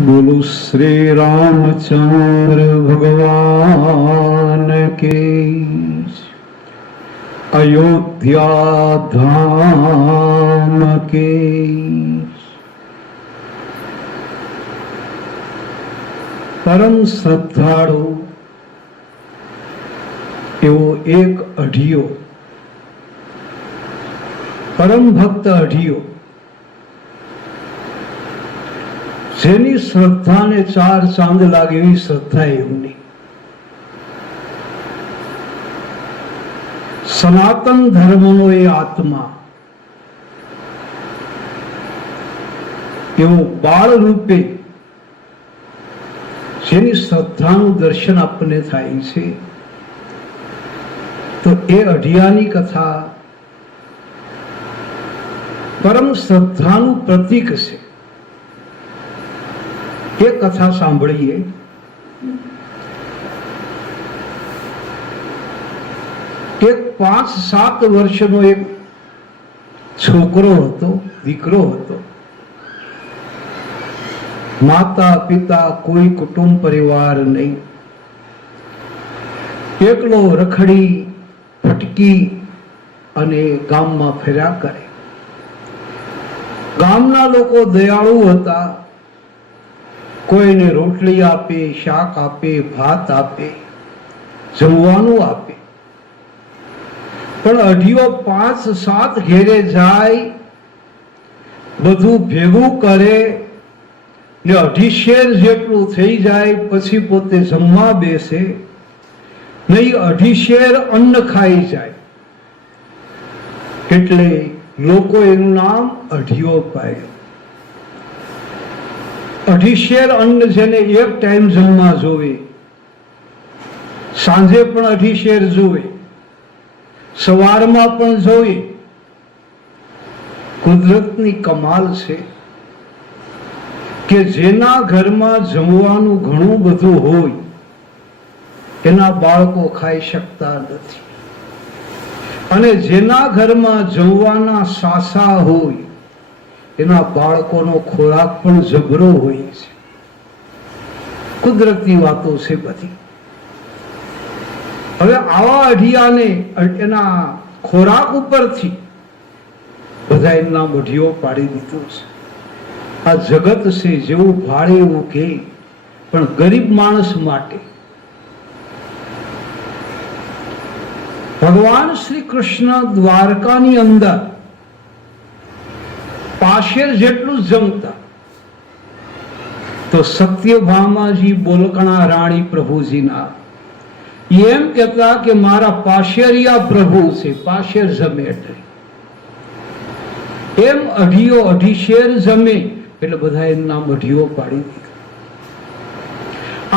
बोलो श्री रामचंद्र भगवान के। अयोध्या धाम के। परम श्रद्धाळु एवो एक अढियो, परम भक्त अढियो, જેની શ્રદ્ધાને ચાર ચાંદ લાગે એવી શ્રદ્ધા એમની. સનાતન ધર્મનો એ આત્મા એવો બાળ રૂપે જેની શ્રદ્ધાનું દર્શન આપણને થાય છે, તો એ અઢિયાની કથા પરમ શ્રદ્ધાનું પ્રતીક છે. એક કથા સાંભળીએ. એક 5-7 વર્ષનો એક છોકરો હતો, દીકરો હતો. માતા પિતા કોઈ કુટુંબ પરિવાર નહીં. એકલો રખડી ભટકી અને ગામમાં ફર્યા કરે. ગામના લોકો દયાળુ હતા. કોઈને રોટલી આપે, શાક આપે, ભાત આપે, જમવાનું આપે. પણ અઢિયો 5-7 ઘેરે જાય, બધું ભેગું કરે ને 2.5 શેર જેટલું થઈ જાય પછી પોતે જમવા બેસે નહીં. 2.5 શેર અન્ન ખાઈ જાય એટલે લોકો એનું નામ અઢિયો પાડ્યું. 2.5 શેર અન્ન જેને એક ટાઈમ જમવા જોવે, સાંજે પણ 2.5 શેર જોવે, સવારમાં પણ જોવે. કુદરતની કમાલ છે કે જેના ઘરમાં જમવાનું ઘણું બધું હોય એના બાળકો ખાઈ શકતા નથી, અને જેના ઘરમાં જમવાના સાસા હોય એના બાળકોનો ખોરાક પણ જબરો હોય છે. કુદરતી વાતો છે બધી. હવે આવા અઢિયાને એના ખોરાક ઉપરથી બધા એમના અઢિયો પાડી દીધો છે. આ જગત છે, જેવું ભાડે એવું કે, પણ ગરીબ માણસ માટે ભગવાન શ્રી કૃષ્ણ દ્વારકાની અંદર પાશેર જેટલું જમતા તો સત્યભામાજી બોલકણા રાણી પ્રભુજીના એમ કહેતા કે મારા પાશેરિયા પ્રભુ છે, પાશેર જમે એટલે. એમ અઢિયો 2.5 શેર જમે એટલે બધા એનું નામ અઢિયો પાડી દીધું.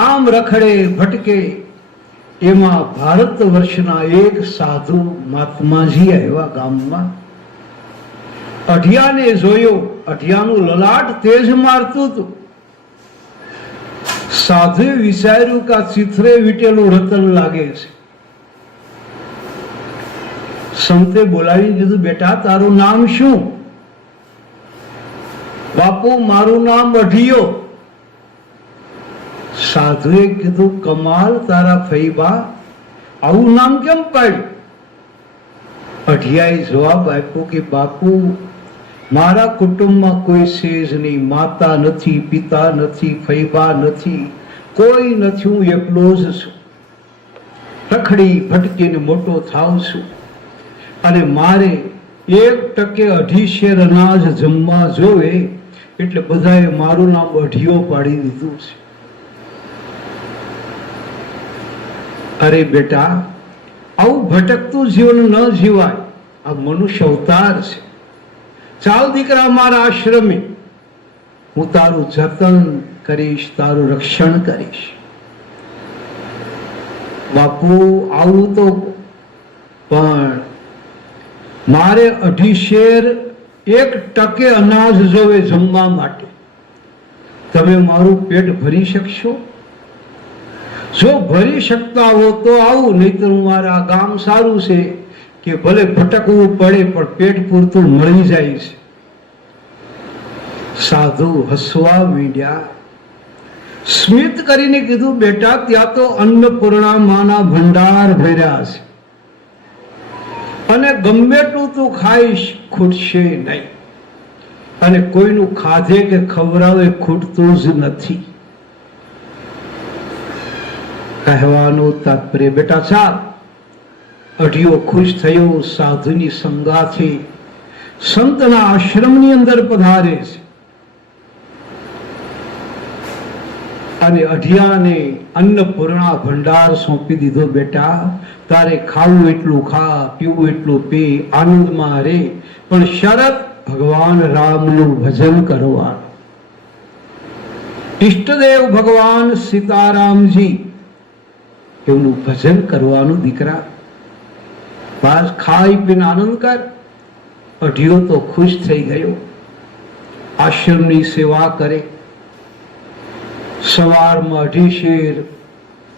આમ રખડે ભટકે એમાં ભારત વર્ષના એક સાધુ મહાત્માજી આવ્યા ગામમાં. અઢિયાને જોયો. અઢિયાનું લલાટ તેજ મારતું હતું. સાધુએ વિચાર્યું કે આ ચિત્રે વીટેલું રતન લાગે છે. સંતે બોલાવી કીધું, બેટા તારું નામ શું? બાપુ મારું નામ અઢિયો. સાધુએ કીધું, કમાલ તારા ફઈબા, આવું નામ કેમ પાડ્યું? અઢિયાએ જવાબ આપ્યો કે બાપુ મારા કુટુંબમાં કોઈ છે જ નહીં. માતા નથી, પિતા નથી, ફઈબા નથી, કોઈ નથી. હું એકલો જ છું. રખડી ભટકીને મોટો થાઉં છું, અને મારે 1 ટકે 2.5 શેર અનાજ જમવા જોવે એટલે બધાએ મારું નામ અઢિયો પાડી દીધું છે. અરે બેટા, આવું ભટકતું જીવન ન જીવાય. આ મનુષ્ય અવતાર છે. ચાલ દીકરા મારા આશ્રમે, હું તારું જતન કરીશ, તારું રક્ષણ કરીશ. બાપુ આવું તો, પણ મારે 2.5 શેર 1 ટકે અનાજ જોવે જમવા માટે. તમે મારું પેટ ભરી શકશો? જો ભરી શકતા હો તો આવું, નહીતર મારા ગામ સારું છે કે ભલે ભટકવું પડે પણ પેટ પૂરતું મળી જાય છે. સાધુ હસવા માંડ્યા. સ્મિત કરીને કીધું, બેટા ત્યાં તો અન્નપૂર્ણા માના ભંડાર ભર્યા છે અને ગમે એટલું તું ખાઈશ ખૂટશે નહીં, અને કોઈનું ખાધે કે ખવડાવે ખૂટતું જ નથી. કહેવાનું તાત્પર્ય, બેટા ચાલ. અઢિયો ખુશ થયો. સાધુની સંગાથી સંતના આશ્રમની અંદર પધારે છે અને અઢિયાને અન્નપૂર્ણા ભંડાર સોંપી દીધો. બેટા તારે ખાવું એટલું ખા, પીવું એટલું પી, આનંદમાં રે, પણ શરત ભગવાન રામનું ભજન કરવાનું. ઈષ્ટદેવ ભગવાન સીતારામજી એમનું ભજન કરવાનું. દીકરા બસ ખાઈ પીને આનંદ કર. અઢિયો તો ખુશ થઈ ગયો. આશ્રમની સેવા કરે. સવારમાં અઢી શેર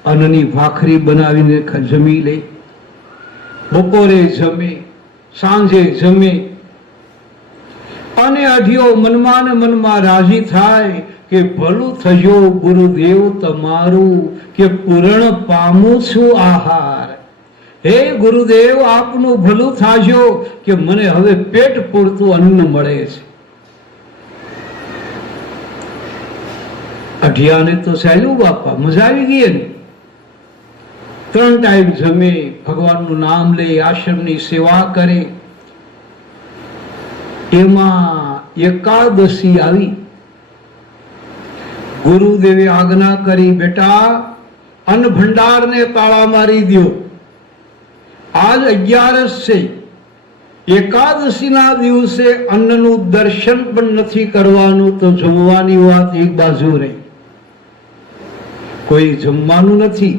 અન્નની ભાખરી બનાવીને જમી લે, બપોરે જમે, સાંજે જમે, અને અઢિયો મનમાં ને મનમાં રાજી થાય કે ભલું થજો ગુરુદેવ તમારું, કે પૂર્ણ પામું છું આહાર. હે ગુરુદેવ આપનું ભલું થાજો કે મને હવે પેટ પૂરતું અન્ન મળે છે. અઢિયાને તો ચાલ્યું બાપા, મજા આવી ગઈ ને. 3 ટાઈમ જમે, ભગવાનનું નામ લે, આશ્રમની સેવા કરે. એમાં એકાદશી આવી. ગુરુદેવે આજ્ઞા કરી, બેટા અન્ન ભંડારને તાળા મારી દો. આજ 11 છે. એકાદશીના દિવસે અન્નનું દર્શન પણ નથી કરવાનું, તો જમવાની વાત એક બાજુ રહી. કોઈ જમવાનું નથી.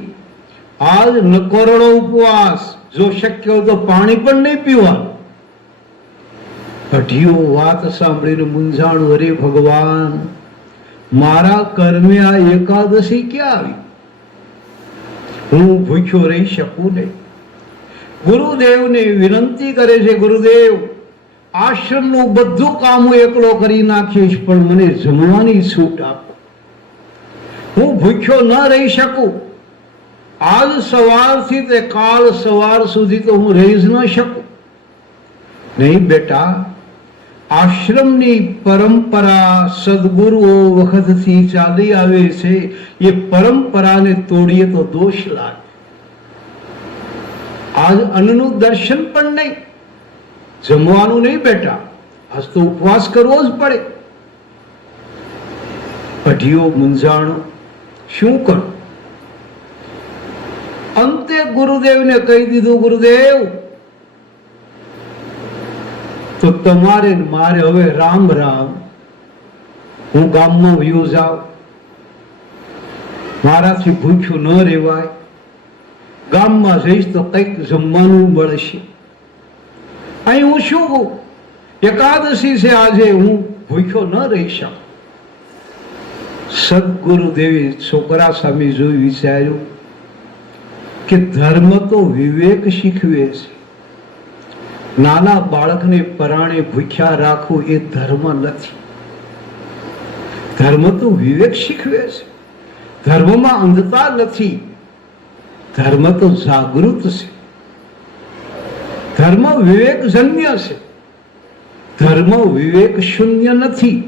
આજ નકોરડો ઉપવાસ. જો શક્ય હોય તો પાણી પણ નહીં પીવાનું. અઢિયો વાત સાંભળીને મૂંઝાણું, અરે ભગવાન, મારા કર્મે આ એકાદશી ક્યાં આવી? હું ભૂખ્યો રહી શકું નહીં. ગુરુદેવને વિનંતી કરે છે, ગુરુદેવ આશ્રમનું બધું કામ હું એકલો કરી નાખીશ, પણ મને જમવાની છૂટ આપો. હું ભૂખ્યો ન રહી શકું. આજ સવારથી તે કાલ સવાર સુધી તો હું રહી જ ન શકું. નહીં બેટા, આશ્રમની પરંપરા સદગુરુઓ વખતથી ચાલી આવે છે. એ પરંપરાને તોડીએ તો દોષ લાગે. આજ અન્નનું દર્શન પણ નહીં, જમવાનું નહીં બેટા, આજ તો ઉપવાસ કરવો જ પડે. અઢિયો મૂંઝાણો, શું કરું? અંતે ગુરુદેવને કહી દીધું, ગુરુદેવ તો તમારે મારે હવે રામ રામ. હું ગામમાં વયો જાઉં, મારાથી ભૂખ્યું ન રહેવાય. ગામમાં જઈશ તો કંઈક જમવાનું મળશે. અહીં હું શું કહું? એકાદશી છે આજે, હું ભૂખ્યો ન રહી શકું. સદગુરુદેવે છોકરા સામે જોઈ વિચાર્યું કે ધર્મ તો વિવેક શીખવે છે. નાના બાળકને પરાણે ભૂખ્યા રાખવું એ ધર્મ નથી. ધર્મ તો વિવેક શીખવે છે. ધર્મમાં અંધતા નથી. ધર્મ તો જાગૃત છે. ધર્મ વિવેકજન્ય છે. ધર્મ વિવેક શૂન્ય નથી.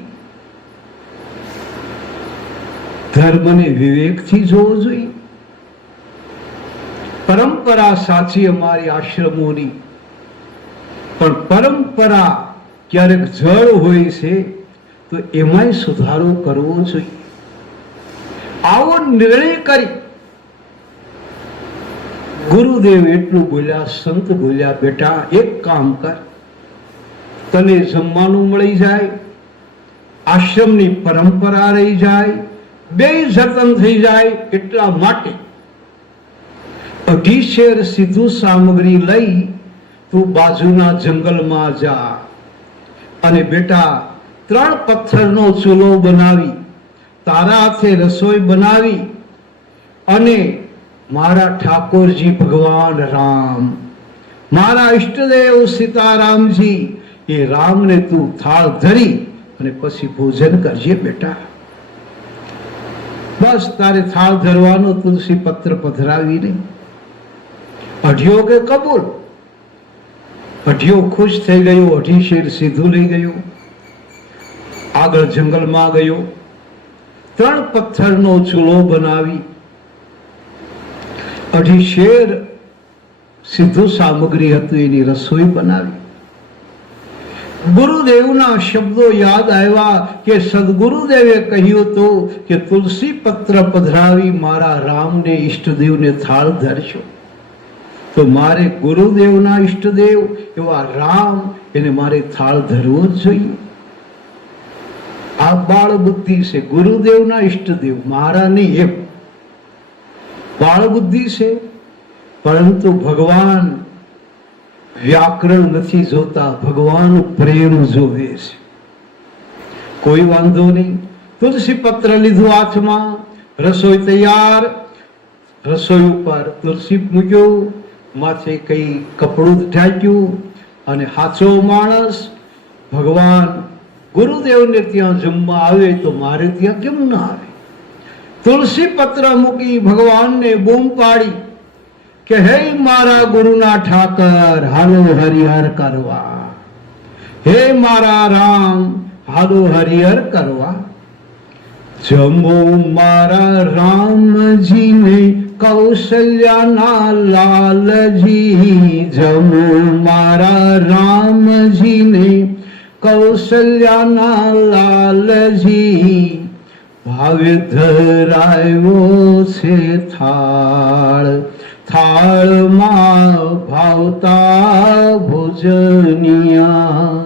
ધર્મને વિવેકથી જોવો જોઈએ. પરંપરા સાચી અમારી આશ્રમોની, પણ પરંપરા ક્યારેક જળ હોય છે તો એમાંય સુધારો કરવો જોઈએ. આવો નિર્ણય કરી ગુરુદેવ એટલું બોલ્યા. સંત બોલ્યા, બેટા એક કામ કર, તને જમવાનું મળી જાય, આશ્રમની પરંપરા રહી જાય, બેય જતન થઈ જાય. એટલા માટે 2.5 શેર સીધું સામગ્રી લઈ તું બાજુના જંગલમાં જા અને બેટા 3 પથ્થરનો ચૂલો બનાવી તારા હાથે રસોઈ બનાવી અને મારા ઠાકોરજી ભગવાન રામ, મારા ઈષ્ટદેવ સીતારામજી, એ રામને તું થાળ ધરી અને પછી ભોજન કરજે બેટા. બસ તારે થાળ ધરવાનો, તુલસી પત્ર પધરાવીને. અઢિયો કે કબૂલ. અઢિયો ખુશ થઈ ગયો, અઢી શેર સીધું લઈ ગયો, આગળ જંગલમાં ગયો, 3 પથ્થરનો ચૂલો બનાવી અઢી શેર સીધું સામગ્રી હતું એની રસોઈ બનાવી. ગુરુદેવના શબ્દો યાદ આવ્યા કે સદગુરુદેવે કહ્યું હતું કે તુલસી પત્ર પધરાવી મારા રામને ઈષ્ટદેવને થાળ ધરશો. તો મારે ગુરુદેવના ઈષ્ટદેવ એવા રામ એને મારે થાળ ધરવો જ જોઈએ. આ બાળ બુદ્ધિ છે. ગુરુદેવના ઈષ્ટદેવ મારા નહીં એમ બાળ બુદ્ધિ છે. પરંતુ ભગવાન વ્યાકરણ નથી જોતા, ભગવાન પ્રેમ જોવે છે. કોઈ વાંધો નહીં. તુલસી પત્ર લીધું હાથમાં, રસોઈ તૈયાર. રસોઈ ઉપર તુલસી મૂક્યો, માથે કઈ કપડું ઢાંક્યું અને હાચો માણસ ભગવાન ગુરુદેવને ત્યાં જમવા આવે તો મારે ત્યાં કેમ ના આવે? તુલસી પત્ર મૂકી ભગવાનને બૂમ પાડી કે હે મારા ગુરુના ઠાકર, હાલો હરિહર કરવા. હે મારા રામ, હાલો હરિહર કરવા. જમો મારા રામજીને કૌશલ્યાના લાલજી. જમો મારા રામજીને કૌશલ્યાના લાલજી. ભાવે ધરાયો છે થાળ, થાળમાં ભાવતા ભોજનિયા.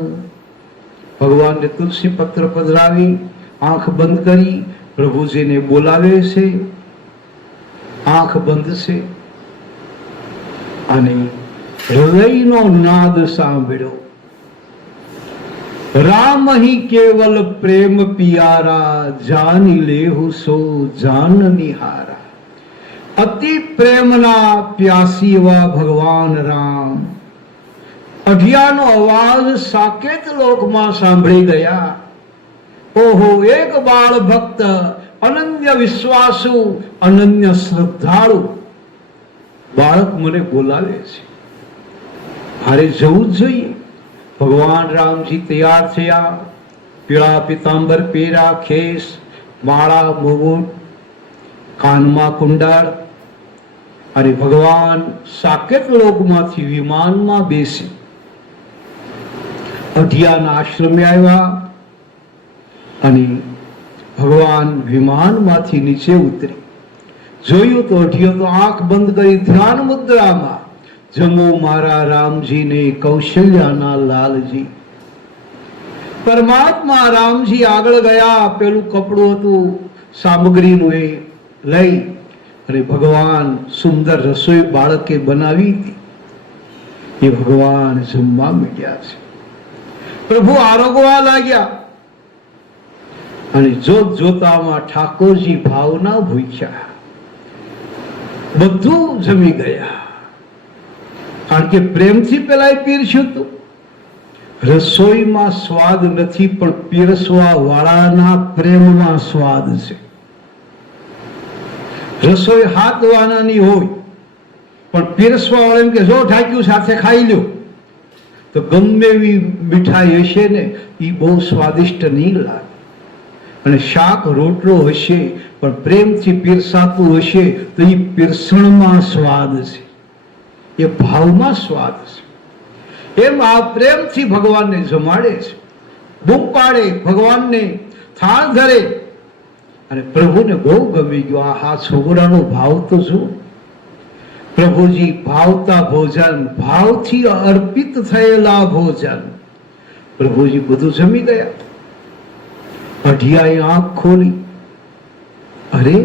ભગવાનને તુલસી પત્ર પધરાવી આંખ બંધ કરી પ્રભુજીને બોલાવે છે. આંખ બંધ છે અને હૃદયનો નાદ સાંભળ્યો. રામ હી કેવલ પ્રેમ પિયારા, જાની લેહુ સો જાન નિહારા. અતિ પ્રેમના પ્યાસી એવા ભગવાન રામ અઢિયાનો અવાજ સાકેત લોકમાં સાંભળી ગયા. ઓહો, એક બાળ ભક્ત, અનન્ય વિશ્વાસુ, અનન્ય શ્રદ્ધાળુ બાળક મને બોલાવે છે, મારે જવું જ જોઈએ. ભગવાન રામજી તૈયાર થયા. પીળા પિતાંબર પહેર્યા, ખેસ, માળા, મુગુટ, કાનમાં કુંડાળ અને ભગવાન સાકેત લોકમાંથી વિમાનમાં બેસી અઢિયાના આશ્રમે આવ્યા અને ભગવાન વિમાનમાંથી નીચે ઉતરી. જોયું તો અઢિયો તો આંખ બંધ કરી ધ્યાન મુદ્રામાં. જમો મારા રામજીને કૌશલ્યાના લાલજી. પરમાત્મા રામજી આગળ ગયા. પેલું કપડું હતું સામગ્રીનું, એ લઈ અને ભગવાન સુંદર રસોઈ બાળકે બનાવી હતી એ ભગવાન જમવા માંડ્યા છે. પ્રભુ આરોગવા લાગ્યા અને જોત જોતામાં ઠાકોરજી ભાવના ભૂખ્યા, બધું જમી ગયા. કારણ કે પ્રેમથી પેલા પીરસ્યું હતું. રસોઈમાં સ્વાદ નથી, પણ પીરસવા વાળાના પ્રેમમાં સ્વાદ છે. રસોઈ હાથ ધોવાનાની હોય પણ પીરસવા વાળા એમ કે જો ઢાંક્યું સાથે ખાઈ લો, તો ગમે એવી મીઠાઈ હશે ને એ બહુ સ્વાદિષ્ટ નહીં લાગે. અને શાક રોટલો હશે પણ પ્રેમથી પીરસાતું હશે તો એ પીરસણમાં સ્વાદ છે, એ ભાવમાં સ્વાદ છે. એમ આ પ્રેમથી ભગવાનને જમાડે છે, બૂમ પાડે, ભગવાનને થાળ ધરે. અને પ્રભુને બહુ ગમી ગયો. આ છોકરાનો ભાવ તો જુઓ. પ્રભુજી ભાવતા ભોજન, ભાવથી અર્પિત થયેલા ભોજન. પ્રભુજી બધું જમી ગયા. અઢિયાએ આંખ ખોલી. અરે,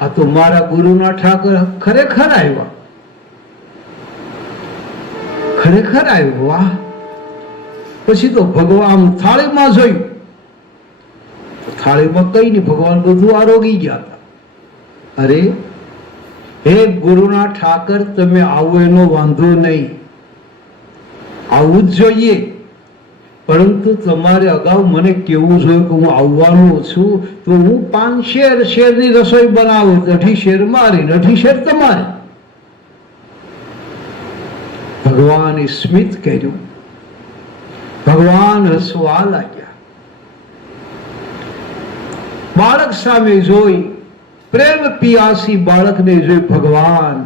આ તો મારા ગુરુના ઠાકર ખરેખર આવ્યા, ખરેખર આવ્યો. વાહ! પછી તો ભગવાન થાળીમાં જોયું, થાળીમાં કઈ નહીં, ભગવાન બધું આરોગી ગયા હતા. અરે, હે ગુરુના ઠાકર, તમે આવો એનો વાંધો નહીં, આવું જ જોઈએ, પરંતુ તમારે અગાઉ મને કેવું જોઈએ કે હું આવવાનો છું, તો હું 5 શેરની રસોઈ બનાવું, 2.5 શેર મારી, 2.5 શેર તમારે. ભગવાને સ્મિત કર્યું, ભગવાન હસવા લાગ્યા. બાળક સામે જોઈ, પ્રેમ પિયાસી બાળકને જોઈ ભગવાન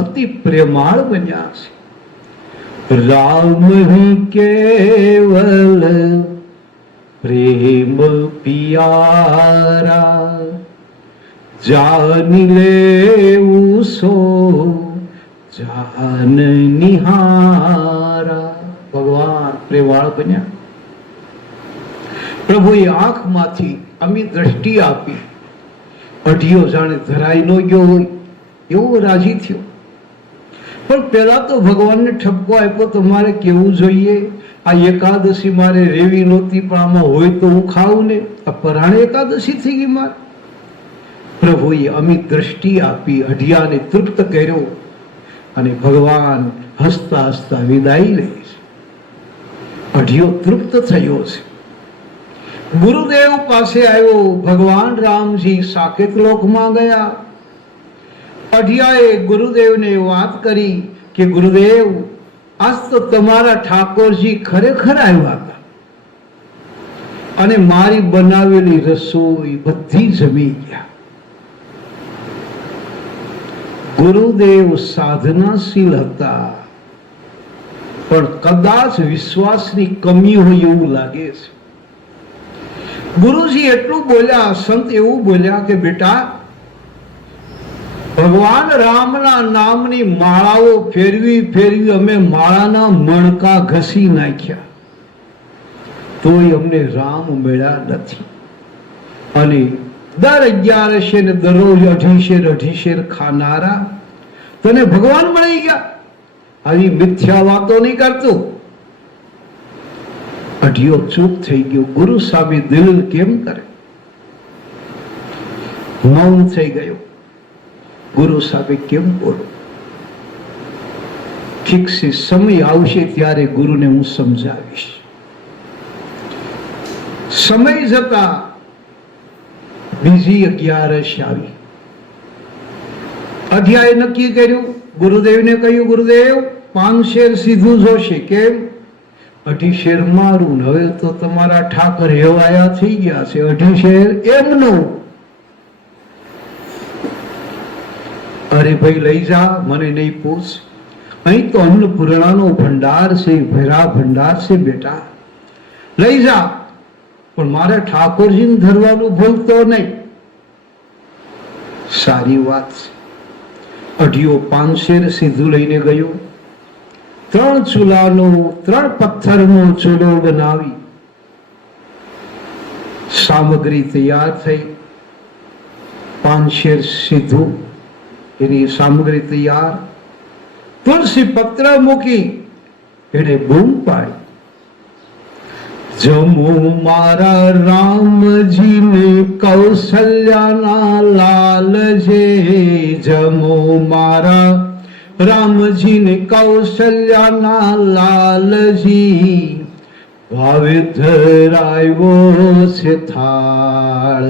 અતિ પ્રેમાળ બન્યા છે. રામ હી કેવલ પ્રેમ પિયારા, જાની લેવું સો જાન નિહારા. ભગવાન પ્રેમાળ બન્યા. પ્રભુએ આંખમાંથી અમી દ્રષ્ટિ આપી. અઢિયો જાણે ધરાઈ ન ગયો હોય એવો રાજી થયો. પણ પેલા તો ભગવાનને ઠપકો આપ્યો, તમારે કેવું જોઈએ, આ એકાદશી મારે રેવી નહોતી, પણ આમાં હોય તો હું ખાવું ને. આ પરાણે એકાદશી થઈ ગઈ મારે. પ્રભુએ અમિત દ્રષ્ટિ આપી, અઢિયાને તૃપ્ત કર્યો અને ભગવાન હસતા હસતા વિદાય લે છે. અઢિયો તૃપ્ત થયો છે. ગુરુદેવ પાસે આવ્યો. ભગવાન રામજી સાકેત લોકમાં ગયા. અઢિયાએ ગુરુદેવને વાત કરી કે ગુરુદેવ, આજ તો તમારા ઠાકોરજી ખરેખર આવ્યા હતા અને મારી બનાવેલી રસોઈ બધી જમી ગયા. ગુરુદેવ સાધનાશીલ હતા, પણ કદાચ વિશ્વાસની કમી હોય એવું લાગે છે. ગુરુજી એટલું બોલ્યા, સંત એવું બોલ્યા કે બેટા, ભગવાન રામના નામની માળાઓ ફેરવી ફેરવી અમે માળાના મણકા ઘસી નાખ્યા, તોય અમને રામ મળ્યા નથી. અને દર 11 ને દરરોજ 2.5 શેર ખાનારા તને ભગવાન મળી ગયા. આવી મિથ્યા વાતો નહીં કરતો. અઢિયો ચૂપ થઈ ગયો. ગુરુ સામે દિલ કેમ કરે? મૌન થઈ ગયો. ગુરુ સામે કેમ બોલો? ઠીક છે, સમય આવશે ત્યારે ગુરુને હું સમજાવીશ. સમય જતા બીજી 11 આવી. અઢિયાએ નક્કી કર્યું, ગુરુદેવને કહ્યું, ગુરુદેવ 5 શેર સીધું જોશે. કેમ? 2.5 શેર મારું. હવે તો તમારા ઠાકર હેવાયા થઈ ગયા છે. 2.5 શેર એમનું. અરે ભાઈ લઈ જા, મને નહીં પૂછ. અહીં તો અન્નપૂર્ણાનો ભંડાર છે, ભેરા ભંડાર છે બેટા, લઈ જા. પણ મારે ઠાકોરજીને ધરવાનું ભૂલતો નહીં. સારી વાત છે. અઢિયો 5 શેર સીધું લઈને ગયો. 3 ચૂલાનો, 3 પથ્થરનો ચૂલો બનાવી સામગ્રી તૈયાર થઈ. 5 શેર સીધું, એની સામગ્રી તૈયાર. તુલસી પત્ર મૂકી એને બૂમ પાડી, જમો મારા રામજીને કૌશલ્યાના લાલ છે. જમો મારા રામજીને કૌશલ્યાના લાલજી, ભાવે ધરાવ્યો છે થાળ.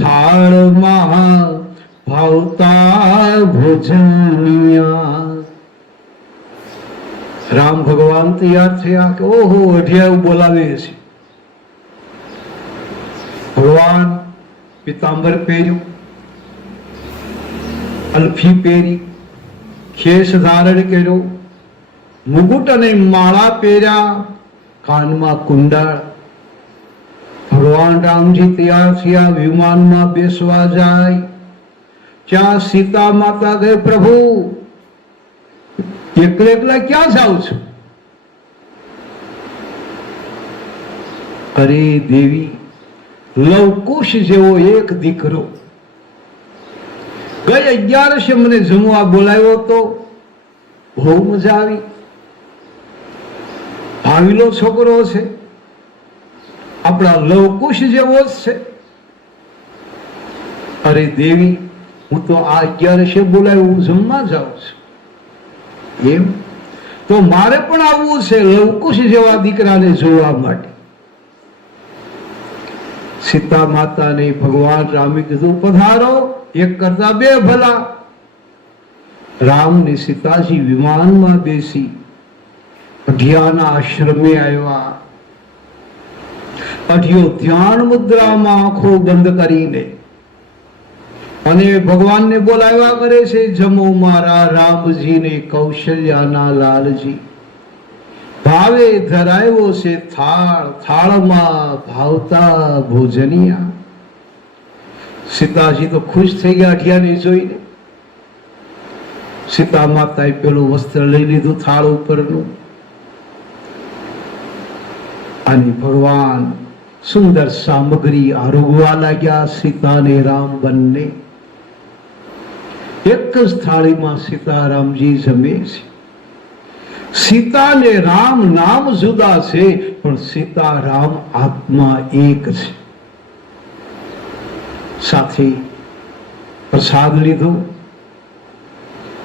થાળમાં ભાવતા ભોજનિયા. રામ ભગવાન તૈયાર થયા કે ઓહો, અઢિયા બોલાવે છે. ભગવાન પિતાંબર પહેર્યું, અલ્ફી પહેરી, ખેસ ધારણ કર્યો, મુગુટ અને માળા પહેર્યા, કાનમાં કુંડાળ. ભગવાન રામજી તૈયાર થયા, વિમાનમાં બેસવા જાય. ત્યાં સીતા માતા કહે, પ્રભુ એકલા એકલા ક્યાં જાઉં છું? અરે દેવી, લવકુશ જેવો એક દીકરો ગઈ 11 મને જમવા બોલાવ્યો તો બહુ મજા આવી. ભાવિલો છોકરો છે, આપણા લવકુશ જેવો જ છે. અરે દેવી, હું તો આ 11 બોલાવ્યો, હું જમવા જાઉં છું. એમ તો મારે પણ આવવું છે લવકુશ જેવા દીકરાને જોવા માટે. સીતા માતાને ભગવાન રામે કીધું પધારો, એક કરતા બે ભલા. રામ ને સીતાજી વિમાનમાં બેસી અઢિયાના આશ્રમે આવ્યા. અઢિયો ધ્યાન મુદ્રામાં આંખો બંધ કરીને અને ભગવાનને બોલાવ્યા કરે છે, જમો મારા રામજીને કૌશલ્યાના લાલજી. ભાવે ધરાયો છે થાળ, થાળમાં ભાવતા ભોજનિયા. સીતાજી તો ખુશ થઈ ગયા અઢિયાને જોઈને. સીતા માતાએ પેલું વસ્ત્ર લઈ લીધું થાળ ઉપરનું અને ભગવાન સુંદર સામગ્રી આરોગવા લાગ્યા. સીતા ને રામ બંને એક જ થાળીમાં સીતારામજી જમે છે. સીતા ને રામ નામ જુદા છે, પણ સીતારામ આત્મા એક છે. સાથે પ્રસાદ લીધો.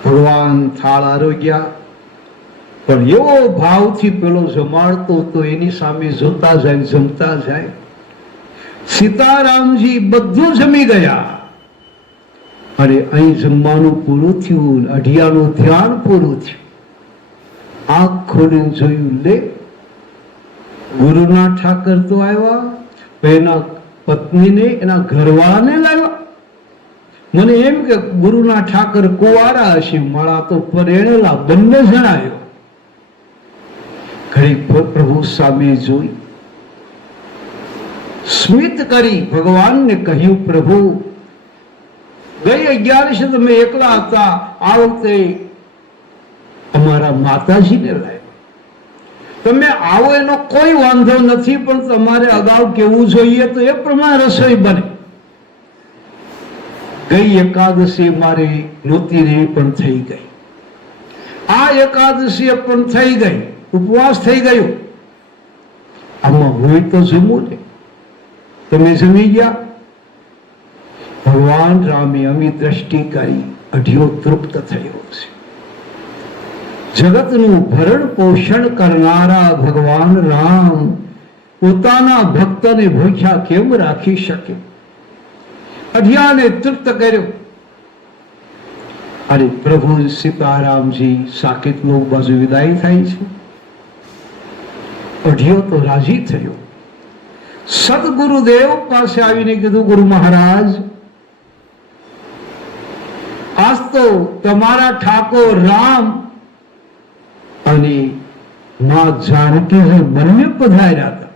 ભગવાન થાળ આરોગ્યા, પણ એવો ભાવથી પેલો જમાડતો તો એની સામે જોતા જાય, જમતા જાય. સીતારામજી બધું જમી ગયા અને અહીં જમવાનું પૂરું થયું, અઢિયાનું ધ્યાન પૂરું થયું. આંખ ખોલીને જોયું, લે ગુરુના ઠાકર તો આવ્યા, એના પત્નીને એના ઘરવાળાને લાવ્યા. મને એમ કે ગુરુના ઠાકર કુંવારા હશે, મારા તો પરેણેલા બંને જણાયો. ઘડીક પ્રભુ સામે જોઈ સ્મિત કરી ભગવાનને કહ્યું, પ્રભુ ગઈ 11 તમે એકલા હતા, આ વખતે અમારા માતાજીને લાવ્યા. તમે આવો એનો કોઈ વાંધો નથી, પણ તમારે અગાઉ કેવું જોઈએ તો એ પ્રમાણે રસોઈ બને. ગઈ એકાદશી મારે નહોતી રહી પણ થઈ ગઈ, આ એકાદશી પણ થઈ ગઈ, ઉપવાસ થઈ ગયો. આમાં હોય તો જમવું ને. તમે જમી ગયા. ભગવાન રામે અમી દ્રષ્ટિ કરી, અઢિયો તૃપ્ત થયો છે. જગતનું ભરણ પોષણ કરનારા ભગવાન રામ પોતાના ભક્તને ભૂખ્યા કેમ રાખી શકે? અઢિયાને તૃપ્ત કર્યો. અરે પ્રભુ સીતારામજી સાકેત લોક બાજુ વિદાય થાય છે. અઢિયો તો રાજી થયો. સદગુરુદેવ પાસે આવીને કીધું, ગુરુ મહારાજ, આજ તો તમારા ઠાકોર રામ અને માં જાનકી બંને પધાર્યા હતા.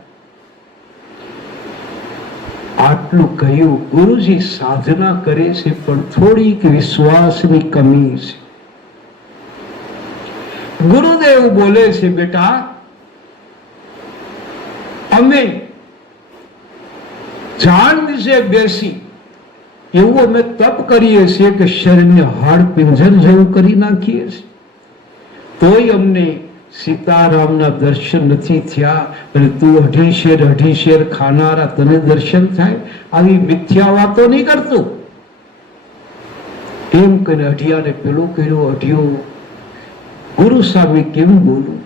આટલું કહ્યું. ગુરુજી સાધના કરે છે, પણ થોડીક વિશ્વાસની કમી છે. ગુરુદેવ બોલે છે, બેટા અમે જાણ વિશે બેસી એવું અમે તપ કરીએ છીએ કે શરીરને હાડ પિંજર જેવું કરી નાખીએ છીએ, તોય અમને સીતારામના દર્શન નથી થયા. અને તું અઢી શેર ખાનારા તને દર્શન થાય? આવી મિથ્યા વાતો નહીં કરતો. એમ કરીને અઢિયાને પેલો કર્યો. અઢિયો ગુરુ સામે કેમ બોલું?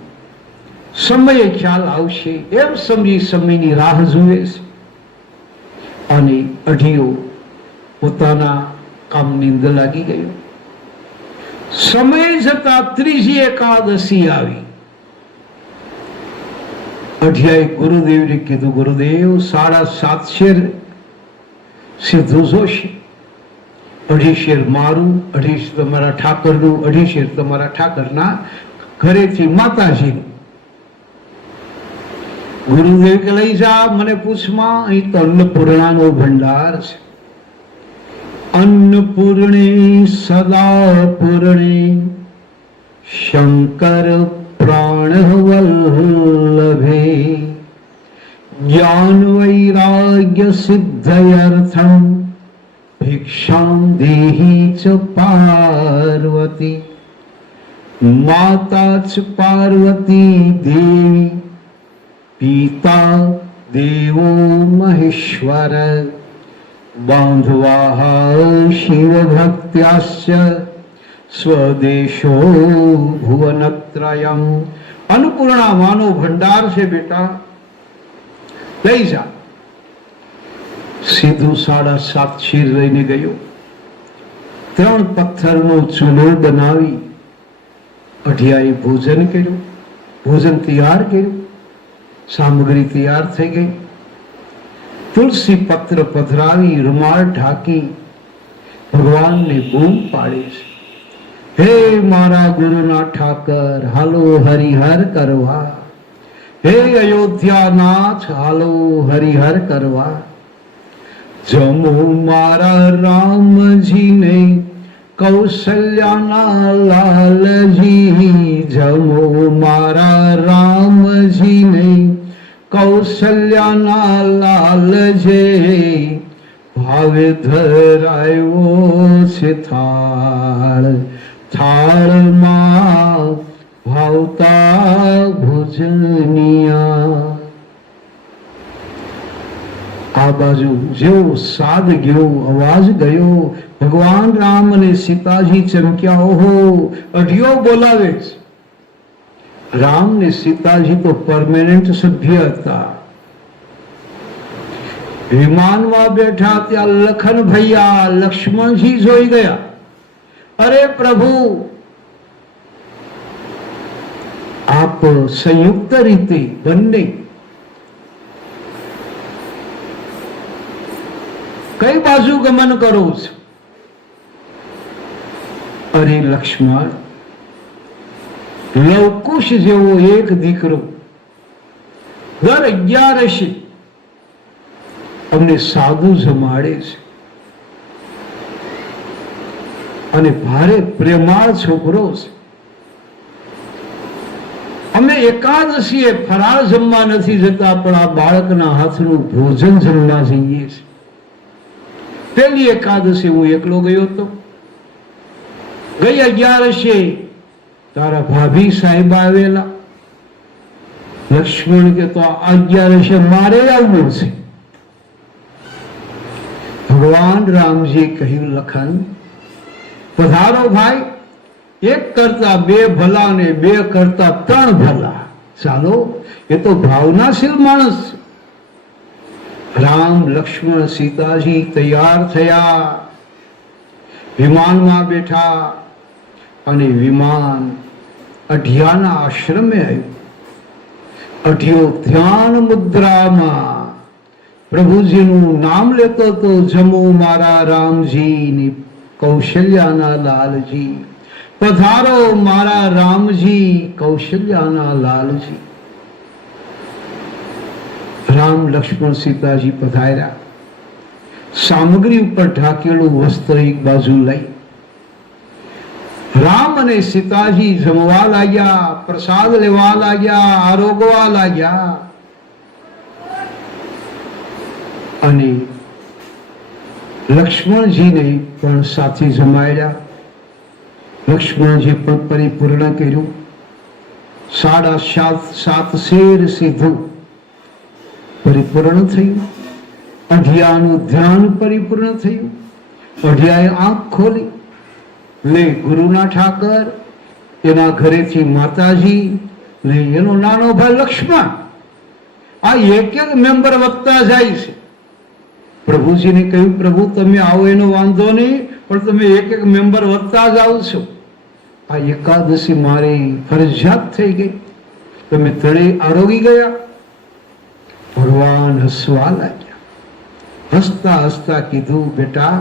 સમયે ખ્યાલ આવશે એમ સમજી સમયની રાહ જુએ છે. અને અઢિયો પોતાના કામની અંદર લાગી ગયો. સમય જતા ત્રીજી એકાદશી આવી. અઢિયાએ ગુરુદેવને કીધું, ગુરુદેવ 7.5 શેર સીધું જોશે. 2.5 શેર મારું, 2.5 શેર તમારા ઠાકરનું, 2.5 શેર તમારા ઠાકરના ઘરેથી માતાજીનું. ગુરુદેવ કે લઈ જા, મને પૂછમાં, અહીં તો અન્નપૂર્ણાનો ભંડાર છે. अन्नपूर्णे सदा पूर्णे शंकर प्राण वल्लभे ज्ञान वैराग्य सिद्धयर्थम भिक्षां देहि च पार्वती माता च पार्वती देवी पिता देवो महेश्वर बांधवाः शिव भक्त्याश्च स्वदेशो भुवनत्रयम्। अन्नपूर्णा मानो भंडार से बेटा लई जा। સીધું 7.5 શીર લઈને ગયો. 3 પથ્થરનો ચૂલો બનાવી અઢિયાએ ભોજન કર્યું. ભોજન તૈયાર કર્યું, સામગ્રી તૈયાર થઈ ગઈ. તુલસી પત્ર પધરાવી રૂમાલ ઢાંકી ભગવાનને બૂમ પાડે છે, હે મારા ગુરુના ઠાકર, હાલો હરિહર કરવા. હે અયોધ્યાનાથ, હાલો હરિહર કરવા. જમો મારા રામજીને કૌશલ્યાના લાલજી. જમો મારા રામજીને કૌશલ્યાના લાલજે. ભાવે ધરાયો છે થાળ, થાળમાં ભાવતા ભોજનિયા. આ બાજુ જેવો સાદ ગયો, અવાજ ગયો, ભગવાન રામ અને સીતાજી ચમક્યા. ઓહો, અઢિયો બોલાવે છે. રામ ને સીતાજી તો પરમેનન્ટ સભ્ય હતા. વિમાનમાં બેઠા ત્યાં લખન ભૈયા લક્ષ્મણજી જોઈ ગયા. અરે પ્રભુ, આપ સંયુક્ત રીતે બંને કઈ બાજુ ગમન કરો છો? અરે લક્ષ્મણ, લવકુશ જેવો એક દીકરો દર 11 અમને સાદું જમાડે છે અને ભારે પ્રેમાળ છોકરો છે. અમે એકાદશીએ ફરાળ જમવા નથી જતા, પણ આ બાળકના હાથનું ભોજન જમવા જઈએ છીએ. પહેલી એકાદશી હું એકલો ગયો હતો. ગઈ 11 તારા ભાભી સાહેબ આવેલા. લક્ષ્મણ કે તો આ 11 મારે આવવું છે. ભગવાન રામજી કહ્યું, લખન પધારો ભાઈ, 1 કરતા 2 ભલા ને 2 કરતા 3 ભલા. ચાલો, એ તો ભાવનાશીલ માણસ. રામ લક્ષ્મણ સીતાજી તૈયાર થયા, વિમાનમાં બેઠા અને વિમાન અઢિયાના આશ્રમે આવ્યું. અઢિયો ધ્યાન મુદ્રામાં પ્રભુજીનું નામ લેતો તો, જમો મારા રામજી કૌશલ્યાના લાલજી. પધારો મારા રામજી કૌશલ્યાના લાલજી. રામ લક્ષ્મણ સીતાજી પધાર્યા. સામગ્રી ઉપર ઢાંકેલું વસ્ત્ર એક બાજુ લઈ રામ અને સીતાજી જમવા લાગ્યા, પ્રસાદ લેવા લાગ્યા, આરોગવા લાગ્યા. અને લક્ષ્મણજીને પણ સાથે જમાડ્યા. લક્ષ્મણજી પણ પરિપૂર્ણ કર્યું. 7.5 શેર સીધું પરિપૂર્ણ થયું. અઢિયાનું ધ્યાન પરિપૂર્ણ થયું. અઢિયાએ આંખ ખોલી. લે ગુરુના ઠાકર, એના ઘરેથી માતાજી, લે એનો નાનો ભાઈ લક્ષ્મણ. આ એક મેમ્બર વધતા જાય છે. પ્રભુજીને કહ્યું, પ્રભુ તમે આવો એનો વાંધો નહીં, પણ તમે એક મેમ્બર વધતા જાઓ છો. આ એકાદશી મારી ફરજિયાત થઈ ગઈ. તમે તળે આરોગી ગયા. ભગવાન હસવા લાગ્યા. હસતા હસતા કીધું, બેટા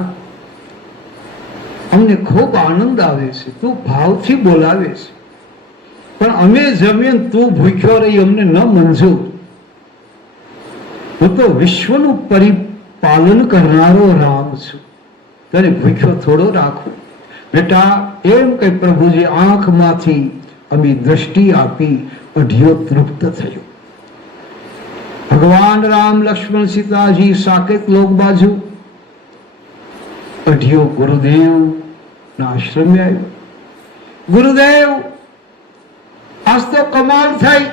અમને ખૂબ આનંદ આવે છે, તું ભાવથી બોલાવે છે, પણ અમે જમીએ તું ભૂખ્યો રહી અમને ન મંજૂર. હું તો વિશ્વનું પરિપાલન કરનારો રામ છું, તને ભૂખ્યો થોડો રાખું. બેટા એમ કે પ્રભુજી આંખમાંથી અમે દ્રષ્ટિ આપી. અઢિયો તૃપ્ત થયો. ભગવાન રામ લક્ષ્મણ સીતાજી સાકેત લોક બાજુ. અઢિયો ગુરુદેવ ના આશ્રમે આવ્યો. ગુરુદેવ, આજ તો કમાલ થઈ.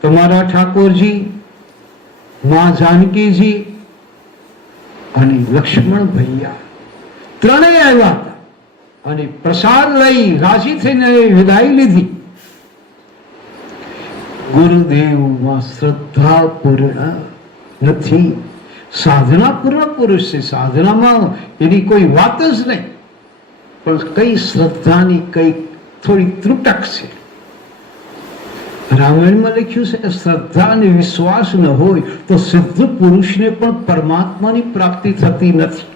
તમારા ઠાકોરજી, માં જાનકીજી અને લક્ષ્મણ ભૈયા ત્રણેય આવ્યા હતા અને પ્રસાદ લઈ રાજી થઈને વિદાય લીધી. ગુરુદેવમાં શ્રદ્ધા પૂર્ણ નથી, સાધના પૂર્ણ પુરુષ છે, સાધનામાં એની કોઈ વાત જ નહીં, પણ કઈ શ્રદ્ધાની કઈ થોડી ત્રુટક છે. રામાયણમાં લખ્યું છે કે શ્રદ્ધા અને વિશ્વાસ ન હોય તો સિદ્ધ પુરુષને પણ પરમાત્માની પ્રાપ્તિ થતી નથી.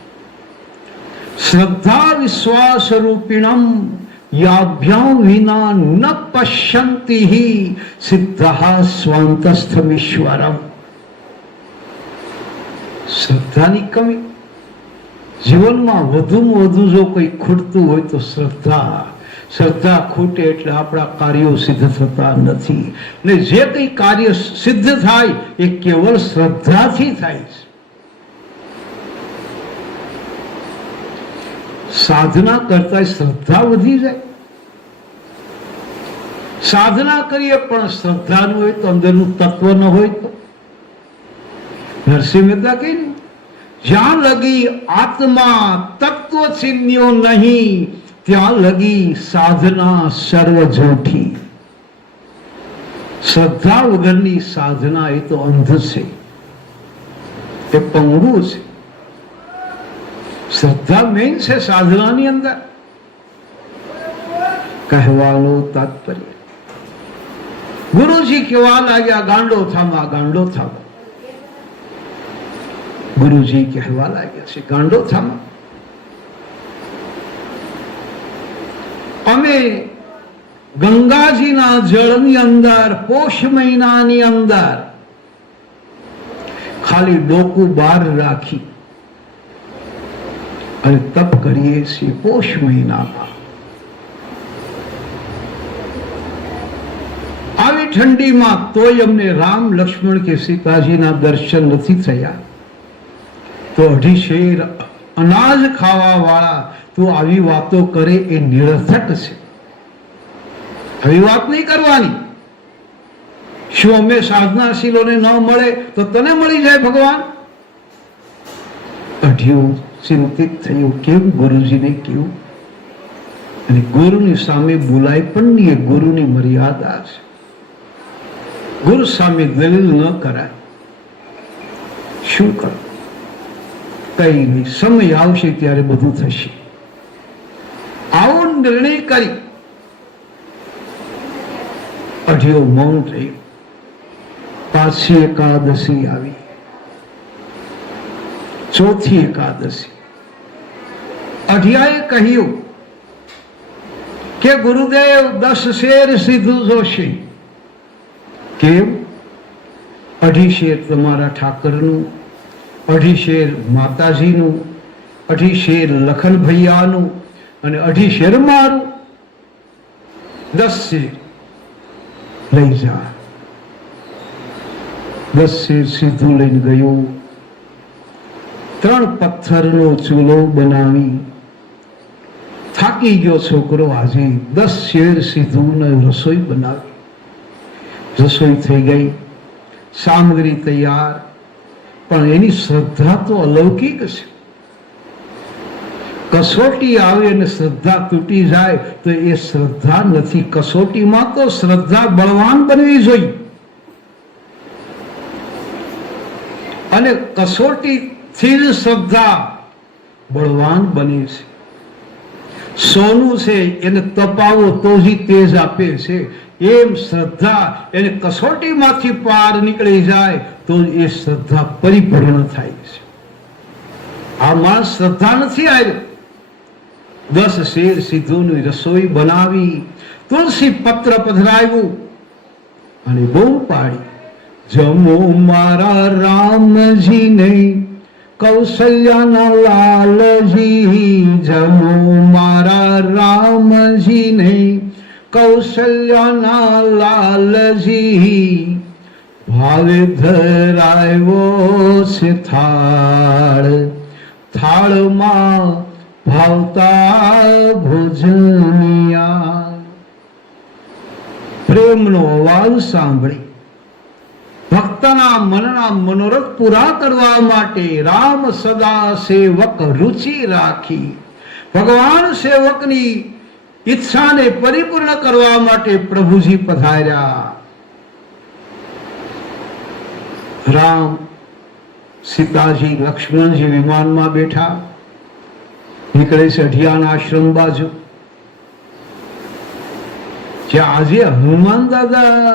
શ્રદ્ધા વિશ્વાસ રૂપિણમ યાભ્યામ વિના ન પશ્યંતિ સિદ્ધઃ સ્વાંતસ્થમીશ્વરમ. શ્રદ્ધાની કમી, જીવનમાં વધુમાં વધુ જો કોઈ ખૂટતું હોય તો શ્રદ્ધા ખૂટે એટલે આપણા કાર્યો સિદ્ધ થતા નથી. ને જે કંઈ કાર્ય સિદ્ધ થાય એ કેવળ શ્રદ્ધાથી થાય છે. સાધના કરતા શ્રદ્ધા વધી જાય. સાધના કરીએ પણ શ્રદ્ધાનું હોય તો અંદરનું તત્વ ન હોય તો નરસિંહ મહેતા કહે ને, જ્યાં લગી આત્મા તત્વ ચિન્હ્યો નહીં ત્યાં લગી સાધના સર્વ જૂઠી. શ્રદ્ધા વગરની સાધના એ તો અંધ છે, એ પંગું છે. શ્રદ્ધા મેઇન છે સાધનાની અંદર. કહેવાનું તાત્પર્ય, ગુરુજી કેવા લાગ્યા, ગાંડો થામા ગાંડો થામા. ગુરુજી કહેવા લાગ્યા છે ગાંડો થામા. અમે ગંગાજીના જળની અંદર પોષ મહિનાની અંદર ખાલી ડોકું બહાર રાખી અને તપ કરીએ છીએ પોષ મહિનામાં. આવી ઠંડીમાં તોય અમને રામ લક્ષ્મણ કે સીતાજીના દર્શન નથી થયા. તો 2.5 શેર અનાજ ખાવા વાળા તું આવી વાતો કરે એ નિરર્થક છે. આવી વાત નહીં કરવાની. શું અમે સાધનાશીલોને ન મળે તો તને મળી જાય ભગવાન? અઢિયું ચિંતિત થયું, કેમ ગુરુજીને કેવું? અને ગુરુની સામે બોલાય પણ નહીં, એ ગુરુની મર્યાદા છે. ગુરુ સામે દલીલ ન કરાય. શું કર? કઈ નહીં, સમય આવશે ત્યારે બધું થશે. આવો નિર્ણય કરી અઢિયો મૌન થયું. પાછી એકાદશી આવી, ચોથી એકાદશી. અઢિયાએ કહ્યું કે ગુરુદેવ 10 શેર સીધું જોશે. કેમ? 2.5 શેર તમારા ઠાકરનું, 2.5 શેર માતાજીનું, 2.5 શેર લખન ભૈયાનું અને 2.5 શેર મારું. 10 શેર લઈ જા. 10 શેર સીધું લઈને ગયો. 3 પથ્થરનો ચૂલો બનાવી થાકી ગયો છોકરો. આજે 10 શેર સીધું ને રસોઈ બનાવી. રસોઈ થઈ ગઈ, સામગ્રી તૈયાર, પણ એની શ્રદ્ધા તો અલૌકિક છે. કસોટી આવે અને શ્રદ્ધા તૂટી જાય તો એ શ્રદ્ધા નથી. કસોટીમાં તો શ્રદ્ધા બળવાન બનવી જોઈએ, અને કસોટીથી જ શ્રદ્ધા બળવાન બને છે. સોનું છે એને તપાવો તો જ તેજ આપે છે. એમ શ્રદ્ધા એને કસોટીમાંથી પાર નીકળી જાય તો એ શ્રદ્ધા પરિપૂર્ણ થાય છે. આ માણસ શ્રદ્ધા નથી આવ્યો. 10 શેર સીધુંની રસોઈ બનાવી, તુલસી પત્ર પધરાવ્યું અને બહુ પાડી, જમો મારા રામજીને કૌશલ્યાના લાલજી. જમો મારા રામજીને કૌશલ્યાના લાલજી. ભાવે ધરાવ્યો છે થાળ, થાળમાં ભાવતા ભોજનિયા. પ્રેમનો અવાજ સાંભળી ભક્તના મનના મનોરથ પૂરા કરવા માટે રામ સદા સેવક રુચિ રાખી. ભગવાન સેવકની ઈચ્છાને પરિપૂર્ણ કરવા માટે પ્રભુજી પધાર્યા. રામ સીતાજી લક્ષ્મણજી વિમાનમાં બેઠા નીકળે છે અઢિયાના આશ્રમ બાજુ, જ્યાં આજે હનુમાન દાદા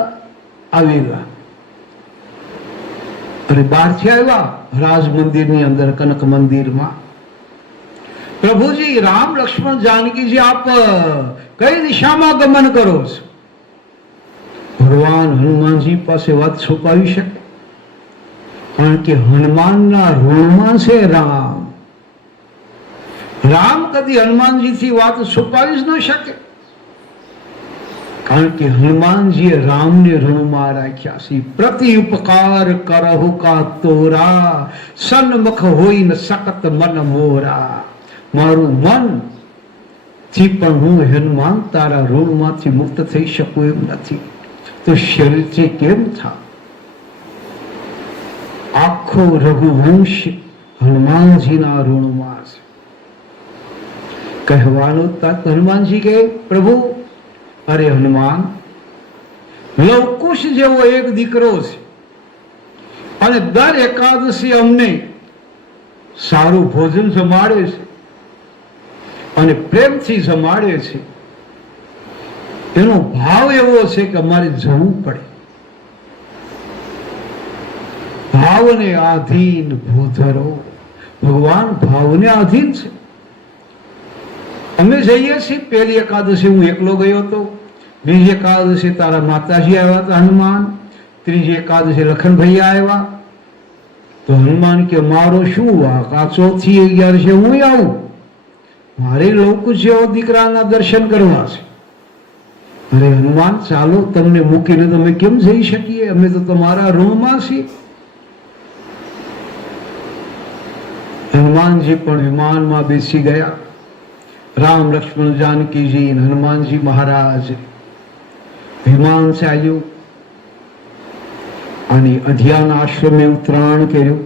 આવેલા. અને બહારથી આવ્યા રાજ મંદિરની અંદર, કનક મંદિરમાં. પ્રભુજી, રામ લક્ષ્મણ જાનકીજી, આપ કઈ દિશામાં ગમન કરો છો? ભગવાન હનુમાનજી પાસે વાત છુપાવી શકે? કારણ કે હનુમાનના ઋણમાં છે રામ. રામ કદી હનુમાનજીથી વાત છુપાવી જ ન શકે, કારણ કે હનુમાનજીએ રામને ઋણમાં રાખ્યા છે. પ્રતિ ઉપકાર કરહુ કા તોરા, સન્મુખ હોય ન સકત મન મોરા. મારું મન થી પણ હું હનુમાન તારા ઋણમાંથી મુક્ત થઈ શકું એમ નથી, તો શરીરથી કેમ થા? આખો રઘુવંશ હનુમાનજીના ઋણમાં છે. કહેવાનું તક હનુમાનજી કે, પ્રભુ, અરે હનુમાન, લવકુશ જેવો એક દીકરો છે અને દર એકાદશી અમને સારું ભોજન જમાડે છે અને પ્રેમથી જમાડે છે. એનો ભાવ એવો છે કે અમારે જવું પડે. ભાવને આધીન ભૂધરો. ભગવાન ભાવને આધીન છે. અમે જઈએ છીએ. પહેલી એકાદશી હું એકલો ગયો હતો, બીજી એકાદશી તારા માતાજી આવ્યા હતા હનુમાન, ત્રીજી એકાદશી લખનભાઈ આવ્યા. તો હનુમાન કે મારો શું વાંક, આ ચોથી 11 છે હું આવું, મારે લવકુશ જેવો દીકરાના દર્શન કરવા છે. અરે હનુમાન, ચાલો, તમને મૂકીને તમે કેમ જઈ શકીએ? અમે તો તમારા ઋણમાં છીએ. હનુમાનજી પણ વિમાનમાં બેસી ગયા. રામ લક્ષ્મણ જાનકીજી હનુમાનજી મહારાજ વિમાન ચાલ્યું અને અઢિયાના આશ્રમે ઉતરાણ કર્યું.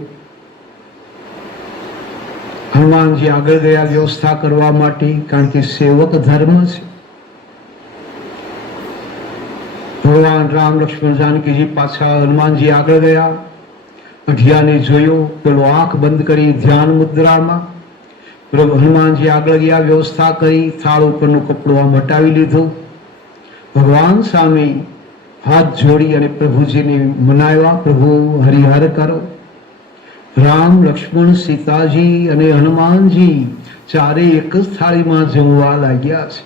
હનુમાનજી આગળ ગયા વ્યવસ્થા કરવા માટે, કારણ કે સેવક ધર્મ છે. ભગવાન રામ લક્ષ્મણ જાનકીજી પાછા હનુમાનજી આગળ ગયા. અઢિયાને જોયો, પેલો આંખ બંધ કરી ધ્યાન મુદ્રામાં. હનુમાનજી આગળ ગયા, વ્યવસ્થા કરી, થાળ ઉપરનું કપડું આમ હટાવી લીધું. ભગવાન સામે હાથ જોડી અને પ્રભુજીને મનાવ્યા, પ્રભુ હરિહર કરો. રામ લક્ષ્મણ સીતાજી અને હનુમાનજી ચારે એક જ થાળીમાં જમવા લાગ્યા છે.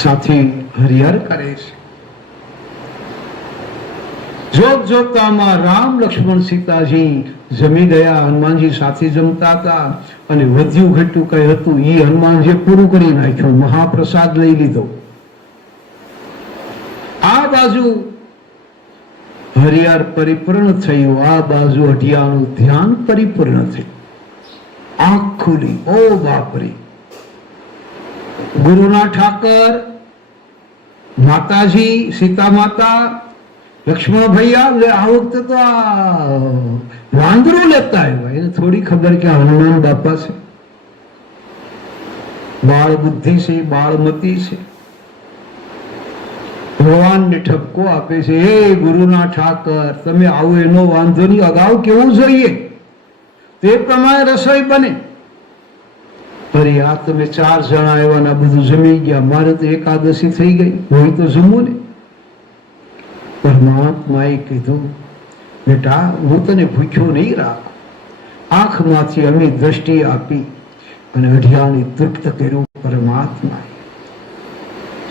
સાથે હરિહર કરે છે. જોત જોતામાં રામ લક્ષ્મણ સીતાજી જમી ગયા. હનુમાનજી સાથે જમતા હતા અને વધ્યું ઘટ્યું કઈ હતું એ હનુમાનજી પૂરું કરી નાખ્યું, મહાપ્રસાદ લઈ લીધો. આ બાજુ હરિહર પરિપૂર્ણ થયું, આ બાજુ અઢિયાનું ધ્યાન પરિપૂર્ણ થયું. આંખ ખુલી, ઓ બાપરી! ગુરુના ઠાકર, માતાજી સીતા માતા, લક્ષ્મણ ભૈયા, આ વખતે તો આ વાંદરું લેતા આવ્યા. એને થોડી ખબર કે હનુમાન બાપા છે, બાળ બુદ્ધિ છે, બાળમતી છે. ભગવાનને ઠપકો આપે છે, હે ગુરુના ઠાકર, તમે આવો એનો વાંધો નહીં, અગાઉ કેવું જોઈએ તે પ્રમાણે રસોઈ બને. અરે આ તમે 4 જણા આવ્યા, બધું જમી ગયા, મારે તો એકાદશી થઈ ગઈ, હોય તો જમવું ને. પરમાત્માએ કીધું, બેટા, હું તને ભૂખ્યો નહીં રાખું. આંખમાંથી અમે દ્રષ્ટિ આપી અને અઢિયાને તૃપ્ત કર્યું. પરમાત્માએ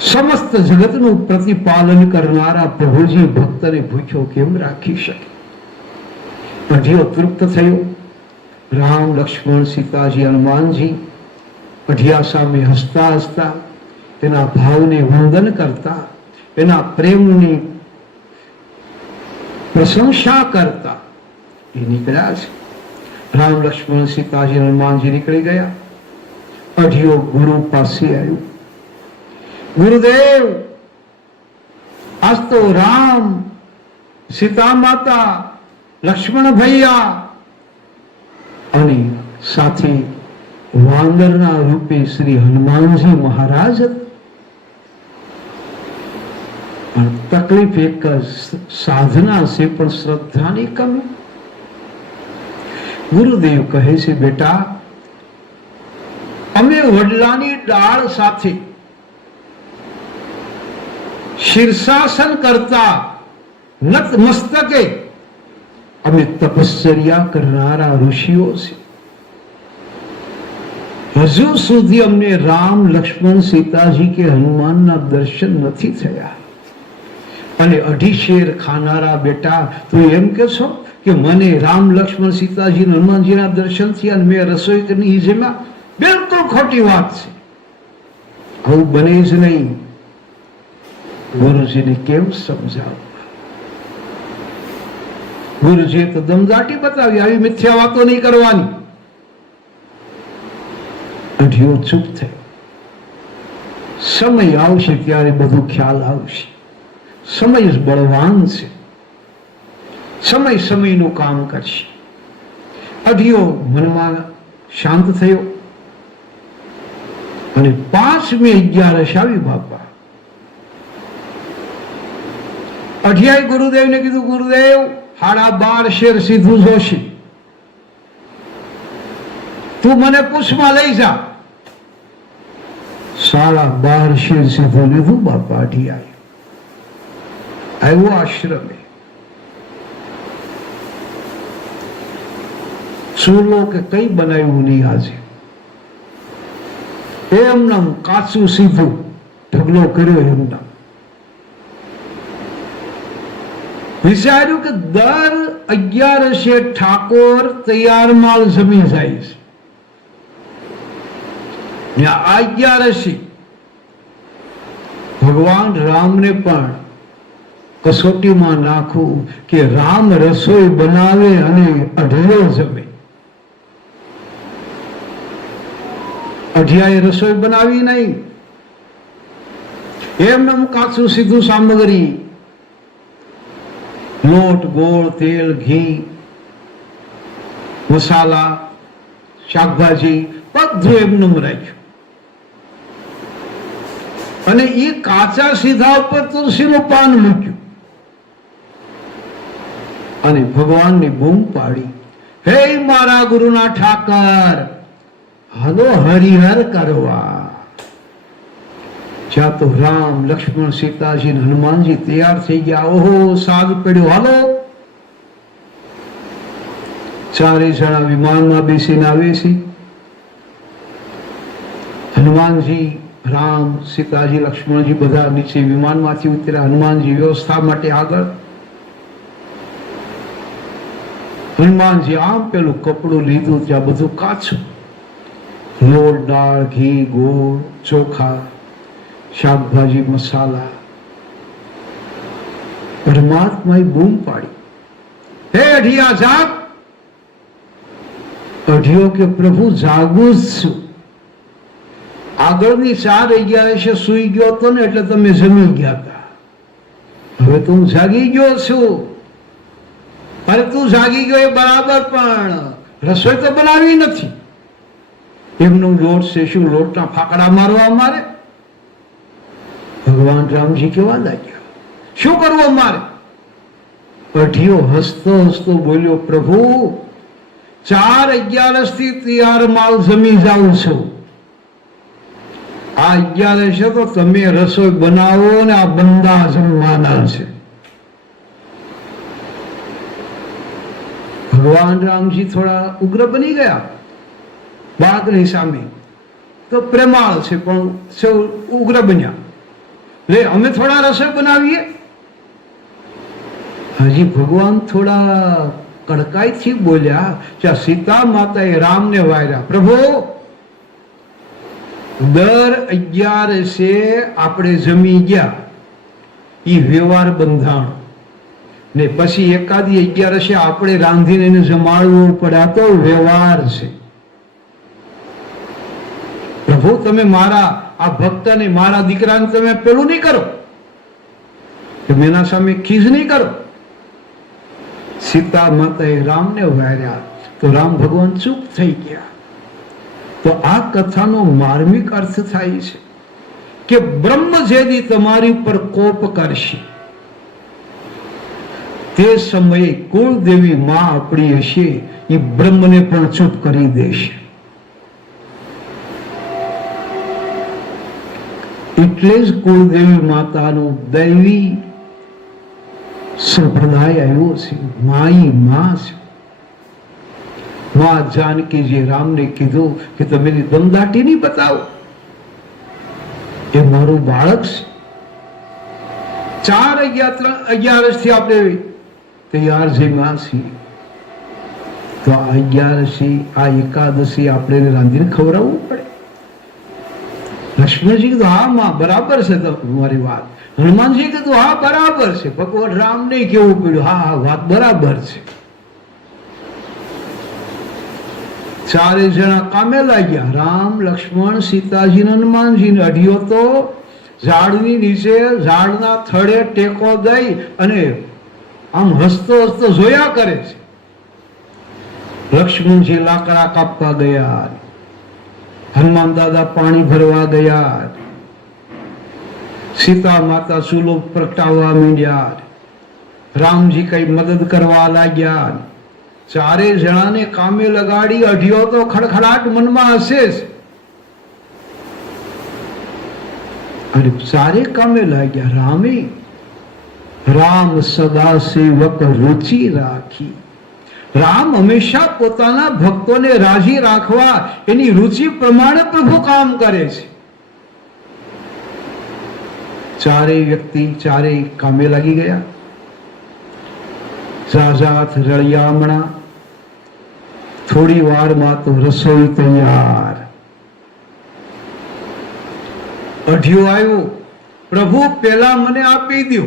સમસ્ત જગતનું પ્રતિપાલન કરનારા પ્રભુજી ભક્તને ભૂખ્યો કેમ રાખી શકે? અઢિયો તૃપ્ત થયો. રામ લક્ષ્મણ સીતાજી હનુમાનજી અઢિયા સામે હસતા હસતા, એના ભાવને વંદન કરતા, એના પ્રેમની પ્રશંસા કરતા એ નીકળ્યા છે. રામ લક્ષ્મણ સીતાજી હનુમાનજી નીકળી ગયા. અઢિયો ગુરુ પાસે આવ્યું. ગુરુદેવ, આજ તો રામ, સીતા માતા, લક્ષ્મણ ભૈયા અને સાથે વાંદરના રૂપે શ્રી હનુમાનજી મહારાજ તકલીફ એક જ, સાધના છે પણ શ્રદ્ધાની કમી. ગુરુદેવ કહે છે, બેટા અમે વડલાની ડાળ સાથે શીર્ષાસન કરતા નત મસ્તકે અમે તપશ્ચર્યા કરનારા ઋષિઓ છે. હજુ સુધી અમને રામ, લક્ષ્મણ, સીતાજી કે હનુમાનના દર્શન નથી થયા. અને 2.5 શેર ખાનારા બેટા તું એમ કે છો કે મને રામ, લક્ષ્મણ, સીતાજી, હનુમાનજીના દર્શન થયા અને મેં રસોઈ કરી જેમાં? બિલકુલ ખોટી વાત છે. આવું બને જ નહીં. ગુરુજીને કેમ સમજાવવું? ગુરુજીએ તો દમદાટી બતાવી, આવી મિથ્યા વાતો નહીં કરવાની. અઢિયો ચૂપ થયો. સમય આવશે ત્યારે બધું ખ્યાલ આવશે. સમય જ બળવાન છે. સમય સમયનું કામ કરશે. અઢિયો મનમાં શાંત થયો અને 5મી 11 આવી બાપા. અઢિયાએ ગુરુદેવને કીધું, ગુરુદેવ 12.5 શેર સીધું જોશે, તું મને પુષ્પમાં લઈ જા. 12.5 શેર સીધું લીધું બાપા. અઢિયાએ આવ્યો આશ્રમે. ચૂલો કે કઈ બનાવ્યું નહીં આજે. એમનામ કાચું સીધું ઢગલો કર્યો. એમનામ વિચાર્યું કે દર 11 ઠાકોર તૈયાર માલ જમી જાય છે. 11 ભગવાન રામને પણ કસોટીમાં નાખવું કે રામ રસોઈ બનાવે અને અઢળો જમે. અઢિયાએ રસોઈ બનાવી નહીં. એમને કાચું સીધું સામગ્રી, લોટ, ગોળ, તેલ, ઘી, મસાલા, શાકભાજી બધું એમનું રાખ્યું. અને એ કાચા સીધા ઉપર તુલસીનું પાન મૂક્યું અને ભગવાનની બૂમ પાડી, હે મારા ગુરુના ઠાકર, હાલો હરિહર કરવા. જ્યાં તો રામ, લક્ષ્મણ, સીતાજી, હનુમાનજી તૈયાર થઈ ગયા. ઓહો, સાગ પડ્યો, હાલો. 4 જણા વિમાનમાં બેસીને આવે છે. હનુમાનજી, રામ, સીતાજી, લક્ષ્મણજી બધા નીચે વિમાનમાંથી ઉતર્યા. હનુમાનજી વ્યવસ્થા માટે આગળ. હનુમાનજી આમ પેલું કપડું લીધું, ત્યાં બધું કાચું. લોટ, દાળ, ઘી, ગોળ, ચોખા, શાકભાજી, મસાલા. પરમાત્માએ બૂમ પાડી, હે અઢિયા જાગ. અઢિયો કે પ્રભુ જાગું જ છું. આગળની 4:11 સુઈ ગયો હતો ને એટલે તમે જમી ગયા હતા. હવે તો હું જાગી ગયો છું. અરે તું જાગી ગયો એ બરાબર, પણ રસોઈ તો બનાવી નથી. એમનું લોટ છે, શું લોટના ફાકડા મારવા મારે? ભગવાન રામજી કેવા લાગ્યા, શું કરવું મારે? અઢિયો હસતો હસતો બોલ્યો, પ્રભુ 4:11 થી તૈયાર માલ જમી જાઉં છું. આ 11 તો તમે રસોઈ બનાવો ને આ બંદા જમવાના છે. ભગવાન રામજી થોડા ઉગ્ર બની ગયા. બાળકની સામે તો પ્રેમાળ છે પણ સૌ ઉગ્ર બન્યા. લે અમે થોડા રસોઈ બનાવીએ. હજી ભગવાન થોડા કડકાઈથી બોલ્યા. જ્યાં સીતા માતાએ રામને વાર્યા, પ્રભુ દર 11 આપણે જમી ગયા, એ વ્યવહાર બંધાણ ને પછી એકાદી 11 આપણે રાંધીને એને જમાડવું પડે, આ તો વ્યવહાર છે. પ્રભુ તમે મારા આ ભક્તને, મારા દીકરાને તમે પેલું નહીં કરો, તમે એના સામે ખીજ નહીં કરો. સીતા માતાએ રામને વાર્યા તો રામ ભગવાન ચૂપ થઈ ગયા. તો આ કથાનો માર્મિક અર્થ થાય છે કે બ્રહ્મ જેદી તમારી ઉપર કોપ કરશે તે સમયે કુળદેવી માં આપણી હશે એ બ્રહ્મને પણ ચૂપ કરી દેશે. એટલે જ કુળદેવી માતાનો દૈવી સંપ્રદાય આવ્યો છે. માઈ માં છે. માં જાનકીજી રામને કીધું કે તમે દમદાટી નહીં બતાવો, એ મારું બાળક છે. 4/11 થી આપણે તૈયાર જઈમાં છીએ, તો આ 11 આ એકાદશી આપણે રાંધીને ખવડાવવું પડે. લક્ષ્મણજી કીધું હા માં બરાબર છે તમારી વાત. હનુમાનજી કીધું હા બરાબર છે. ભગવાન રામને કેવું પડ્યું હા હા વાત બરાબર છે. 4 જણા કામે લાગ્યા. રામ, લક્ષ્મણ, સીતાજી, હનુમાનજી. અઢિયો તો ઝાડની નીચે ઝાડના થડે ટેકો દઈ અને આમ હસતો હસતો જોયા કરે છે. લક્ષ્મણજી લાકડા કાપવા ગયા, હનુમાન દાદા પાણી ભરવા ગયા, સીતા માતા ચૂલો પ્રગટાવવા માંડ્યા, રામજી કઈ મદદ કરવા લાગ્યા. 4 જણાને કામે લગાડી. અઢિયો તો ખડખડાટ મનમાં હશે જ. અને 4 કામે લાગ્યા. રામ સદા સેવક રુચિ રાખી. રામ હંમેશા પોતાના ભક્તોને રાજી રાખવા એની રુચિ પ્રમાણે પ્રભુ કામ કરે છે. 4 વ્યક્તિ 4 કામે લાગી ગયા. જાજાત રળિયામણા. થોડી વારમાં તો રસોઈ તૈયાર. અઢિયો આવ્યો, પ્રભુ પેલા મને આપી દો,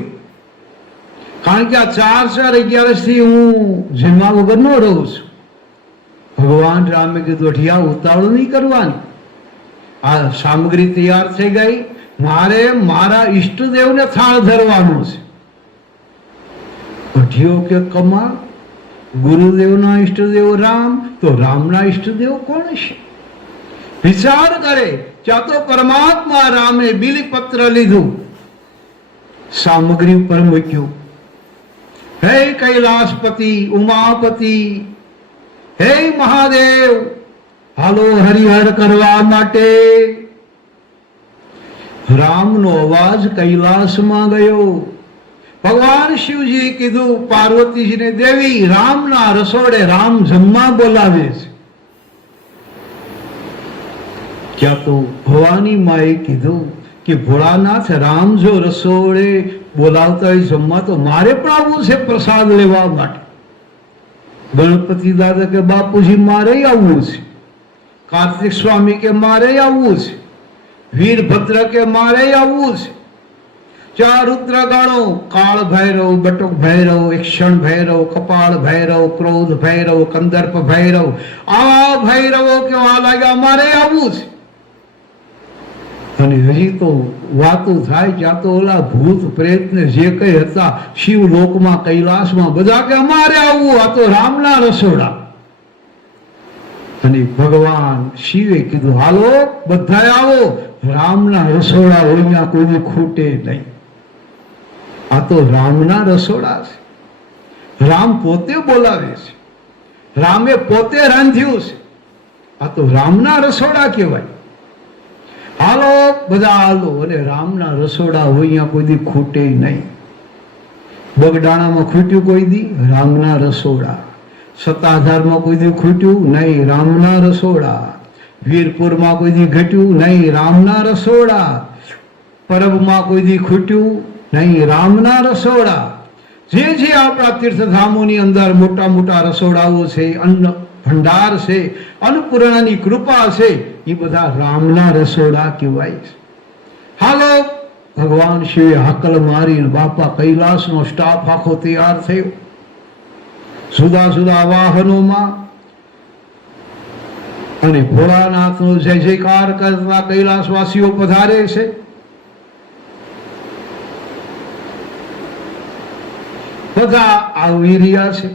કારણ કે આ 4/11 થી હું જમવા વગર ન રહું છું. ભગવાન રામે કીધું અઢિયા ઉતાવળ નહીં કરવાની, આ સામગ્રી તૈયાર થઈ ગઈ, મારે મારા ઈષ્ટદેવને થાળ ધરવાનો છે. અઢિયો કે કમા, ગુરુદેવના ઈષ્ટદેવ રામ, તો રામના ઈષ્ટદેવ કોણ છે? વિચાર કરે. ત્યાં તો પરમાત્મા રામે બિલીપત્ર લીધું, સામગ્રી પર મૂક્યું. હે કૈલાસપતિ, ઉમાપતિ, હે મહાદેવ, હાલો હરિહર કરવા માટે. રામનો અવાજ કૈલાસમાં ગયો. ભગવાન શિવજી કીધું પાર્વતીજીને, દેવી રામના રસોડે રામ જમવા બોલાવે છે. ક્યાં તો ભવાની માએ કીધું કે ભોળાનાથ, રામ જો રસોડે બોલાવતા હોય જમવા, તો મારે પણ આવવું છે પ્રસાદ લેવા માટે. ગણપતિ દાદા કે બાપુજી મારે આવવું છે. કાર્તિક સ્વામી કે મારે આવવું છે. વીરભદ્ર કે મારે આવવું છે. 4 રુદ્ર ગણો, કાળ ભૈરવ, બટુક ભૈરવ, ઈક્ષણ ભૈરવ, કપાળ ભૈરવ, ક્રોધ ભૈરવ, કંદર્પ ભૈરવ, આવા ભૈરવો કેવા લાગ્યા મારે આવવું છે. અને હજી તો વાતો થાય ત્યાં તો ઓલા ભૂત પ્રેત ને જે કઈ હતા શિવલોકમાં, કૈલાસમાં, બધા કે અમારે આવવું, આ તો રામના રસોડા. અને ભગવાન શિવે કીધું હાલો બધા આવો, રામના રસોડા હોય કોઈ ખૂટે નહીં. આ તો રામના રસોડા છે. રામ પોતે બોલાવે છે, રામે પોતે રાંધ્યું છે. આ તો રામના રસોડા કહેવાય. હાલો બધા હાલો. અને રામના રસોડા હોય કોઈ દી ખૂટે નહીં. બગડાણામાં ખૂટ્યું કોઈ દી? રામના રસોડા. સત્તાધારમાં કોઈ દી ખૂટ્યું નહીં? રામના રસોડા. વીરપુરમાં કોઈ દી ઘટ્યું નહીં? રામના રસોડા. પરબમાં કોઈ દી ખૂટ્યું નહીં? રામના રસોડા. જે આપણા તીર્થધામોની અંદર મોટા મોટા રસોડાઓ છે, અન્ન ભંડાર છે, અન્નપૂર્ણાની કૃપા છે, એ બધા રામના રસોડા કહેવાય છે. હાલો ભગવાન શિવે હાકલ મારીને બાપા કૈલાસનો સ્ટાફ આખો તૈયાર થયો. જુદા જુદા વાહનોમાં. અને ભોળાનાથનો જય જયકાર કરતા કૈલાસવાસીઓ પધારે છે. બધા આવી રહ્યા છે.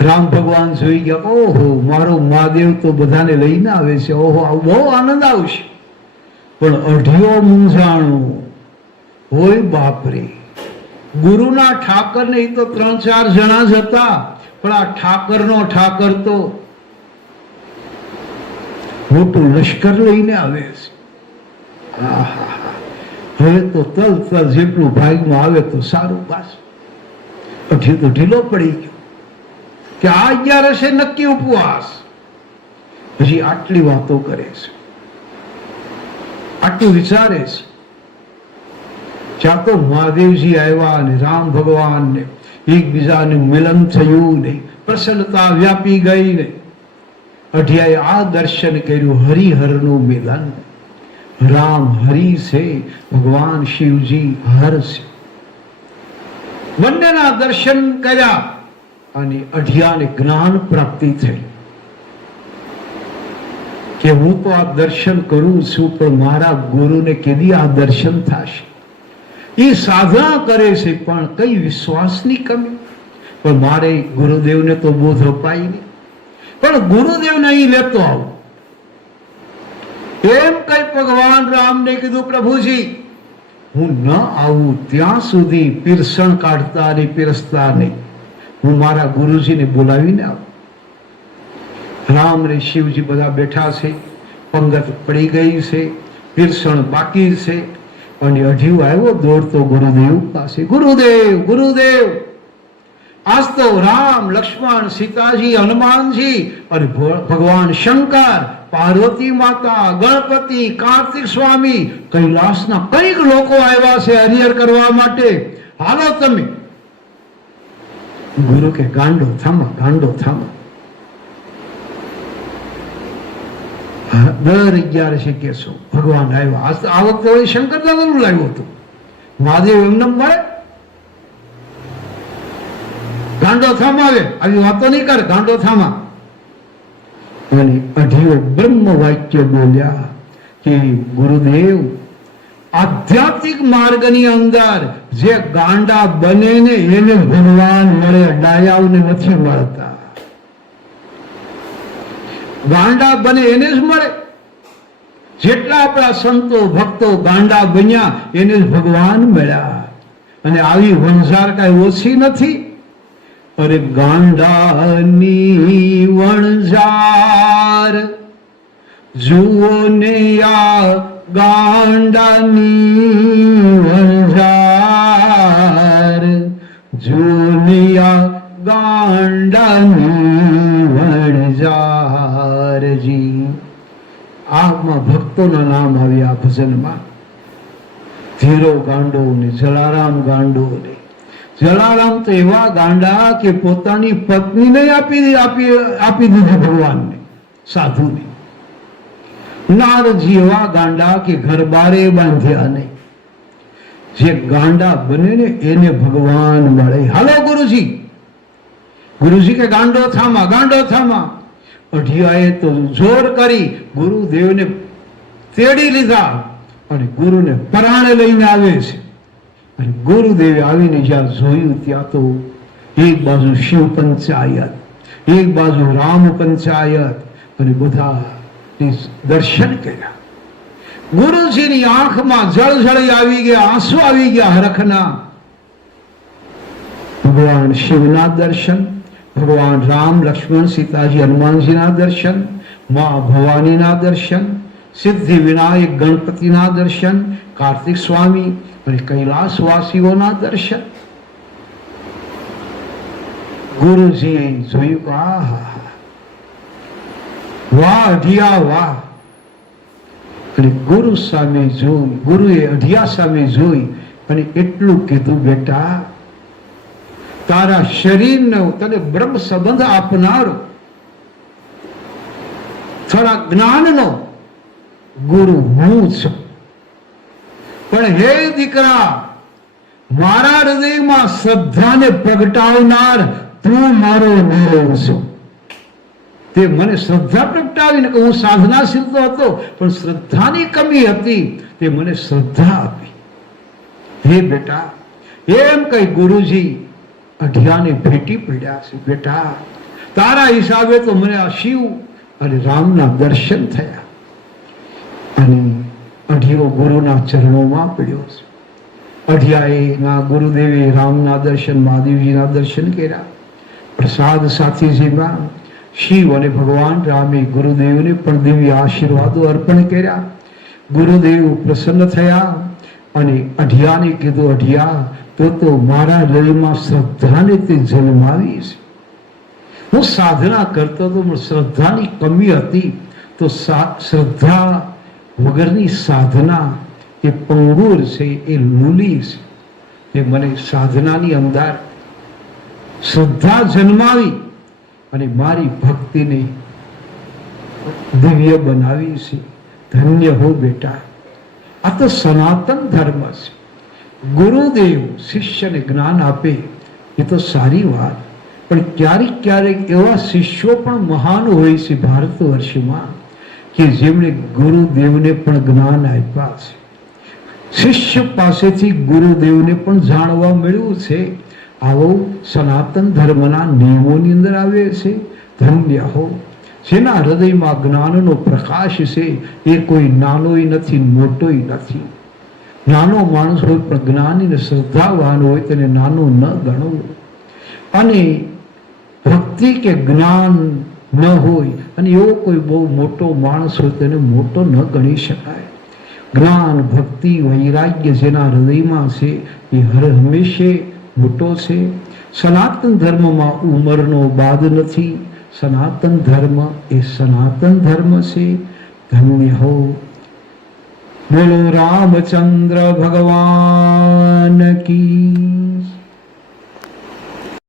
રામ ભગવાન જોઈ ગયા, ઓહો મારો મહાદેવ તો બધાને લઈને આવે છે, ઓહો બહુ આનંદ આવશે. પણ અઢિયો મૂંઝાણો હોય બાપરે, ગુરુના ઠાકર ને એ તો 3-4 જણા જ હતા, પણ આ ઠાકરનો ઠાકર તો મોટું લશ્કર લઈને આવે છે. હવે તો તલ જેટલું ભાગમાં આવે તો સારું. પાસ પછી તો ઢીલો પડી ગયો કે આ 11 નક્કી ઉપવાસ. પછી આટલી વાતો કરે છે, આટલું વિચારે છે. ત્યાં તો મહાદેવજી આવ્યા અને રામ ભગવાન ને એકબીજાને મિલન થયું નહીં, પ્રસન્નતા વ્યાપી ગઈ નહીં. અઢિયાએ આ દર્શન કર્યું, હરિહરનું મિલન. રામ હરિ છે, ભગવાન શિવજી હર છે. બંનેના દર્શન કર્યા અને અઢિયાને જ્ઞાન પ્રાપ્તિ થઈ કે હું તો આ દર્શન કરું છું, પણ મારા ગુરુને કેદી આ દર્શન થશે. એ સાધના કરે છે, પણ કઈ વિશ્વાસની કમી. પણ મારે ગુરુદેવને તો બોધ અપાય નહીં, પણ ગુરુદેવને અહીં લેતો આવું. એમ કઈ ભગવાન રામને કીધું, પ્રભુજી હું ન આવું ત્યાં સુધી પીરસણ કાઢતા નહીં, પીરસતા નહીં. હું મારા ગુરુજીને બોલાવીને આવું. રામ ને શિવજી બધા બેઠા છે, પંગત પડી ગઈ છે, પીરસણ બાકી છે. અને અઢિયો આવ્યો દોડતો ગુરુદેવ પાસે. ગુરુદેવ ગુરુદેવ, આજ તો રામ લક્ષ્મણ સીતાજી હનુમાનજી અને ભગવાન શંકર પાર્વતી માતા ગણપતિ કાર્તિક સ્વામી કૈલાસના કઈક લોકો આવ્યા છે હરિહર કરવા માટે. હાલો તમે. ગુરુ કે ગાંડો થામા, ગાંડો થામા. દર 11 કેસો ભગવાન આવ્યા. આ વખતે શંકર દાદાનું લાવ્યું હતું. મહાદેવ એમને મળે, ગાંડો થામાવે, આવી વાતો નહીં કરે, ગાંડો થામા. અને અઢિયો બ્રહ્મ વાક્ય બોલ્યા કે ગુરુદેવ, આધ્યાત્મિક માર્ગની અંદર જે ગાંડા બને ને એને ભગવાન મળે, ડાયાઓને નથી મળતા. ગાંડા બને એને જ મળે. જેટલા આપણા સંતો ભક્તો ગાંડા બન્યા એને જ ભગવાન મળ્યા. અને આવી વણઝાર કાંઈ ઓછી નથી. અરે ગાંડાની વણઝાર જુઓ ને, આ ગાંડાની વણઝાર જુઓ ને, આ ગાંડાની વણઝારજી. આમાં ભક્તોના નામ આવ્યા ભજનમાં. ધીરો ગાંડો ને જલારામ ગાંડો ને. જલારામ તો એવા ગાંડા કે પોતાની પત્નીને આપી દીધી ભગવાનને, સાધુને. નારજી એવા ગાંડા કે ઘર બારે બાંધ્યા નહીં. જે ગાંડા બને ને એને ભગવાન મળે. હાલો ગુરુજી. ગુરુજી કે ગાંડો થામા, ગાંડો થામા. અઢિયાએ તો જોર કરી ગુરુદેવને તેડી લીધા અને ગુરુને પરાણે લઈને આવે છે. અને ગુરુદેવે આવીને જ્યાં જોયું ત્યાં તો એક બાજુ શિવ પંચાયત, એક બાજુ રામ પંચાયત, અને બધા દર્શન કર્યા. ગુરુજીની આંખમાં જળઝળી આવી ગયા, આંસુ આવી ગયા હરખના. ભગવાન શિવના દર્શન, ભગવાન રામ લક્ષ્મણ સીતાજી હનુમાનજીના દર્શન, મા ભવાનીના દર્શન, સિદ્ધિ વિનાયક ગણપતિના દર્શન, કાર્તિક સ્વામી અને કૈલાસવાસીઓના દર્શન. ગુરુજીએ જોયું કે આહા, વાહ અઢિયા વાહ. અને ગુરુ સામે જોઈ, ગુરુએ અઢિયા સામે જોઈ અને એટલું કીધું, બેટા તારા શરીરનો તને બ્રહ્મ સંબંધ આપનારો, થોડા જ્ઞાનનો ગુરુ હું છું. પણ હે દીકરા, મારા હૃદયમાં શ્રદ્ધાને પ્રગટાવનાર તું મારો ગુરુ છો. તે મને શ્રદ્ધા પ્રગટાવીને કે હું સાધનાશીલ તો હતો, પણ શ્રદ્ધાની કમી હતી, તે મને શ્રદ્ધા આપી. હે બેટા, એમ કઈ ગુરુજી અઢિયાને ભેટી પડ્યા છે. બેટા, તારા હિસાબે તો મને આ શિવ અને રામના દર્શન થયા. અને અઢિયો ગુરુના ચરણોમાં પડ્યો છે. અઢિયાએના ગુરુદેવે રામના દર્શન, મહાદેવજીના દર્શન કર્યા. પ્રસાદ સાથે જેમાં શિવ અને ભગવાન રામે ગુરુદેવને પણ દિવ્ય આશીર્વાદો અર્પણ કર્યા. ગુરુદેવ પ્રસન્ન થયા અને અઢિયાને કીધું, અઢિયા તો મારા હૃદયમાં શ્રદ્ધાને તે જન્માવીશ. હું સાધના કરતો હતો પણ શ્રદ્ધાની કમી હતી, તો શ્રદ્ધા વગરની સાધના એ પંગુર છે, એ લૂલી છે. તે મને સાધનાની અંદર શ્રદ્ધા જન્માવી અને મારી ભક્તિને દિવ્ય બનાવી છે. ધન્ય હો બેટા, આ તો સનાતન ધર્મ છે. ગુરુદેવ શિષ્યને જ્ઞાન આપે એ તો સારી વાત, પણ ક્યારેક ક્યારેક એવા શિષ્યો પણ મહાન હોય છે ભારત વર્ષમાં કે જેમણે ગુરુદેવને પણ જ્ઞાન આપ્યા છે. શિષ્ય પાસેથી ગુરુદેવને પણ જાણવા મળ્યું છે. આવો સનાતન ધર્મના નિયમોની અંદર આવે છે. ધન્ય હો, જેના હૃદયમાં જ્ઞાનનો પ્રકાશ છે એ કોઈ નાનોય નથી, મોટોય નથી. નાનો માણસ હોય પણ જ્ઞાની ને શ્રદ્ધાવાન હોય તેને નાનો ન ગણવું. અને ભક્તિ કે જ્ઞાન ન હોય અને એવો કોઈ બહુ મોટો માણસ હોય તેને મોટો ન ગણી શકાય. જ્ઞાન, ભક્તિ, વૈરાગ્ય જેના હૃદયમાં છે એ હર હંમેશે મોટો છે. સનાતન ધર્મમાં ઉંમરનો બાદ નથી. સનાતન ધર્મ એ સનાતન ધર્મ છે. ધન્ય હો. બોલો રામચંદ્ર ભગવાન કી.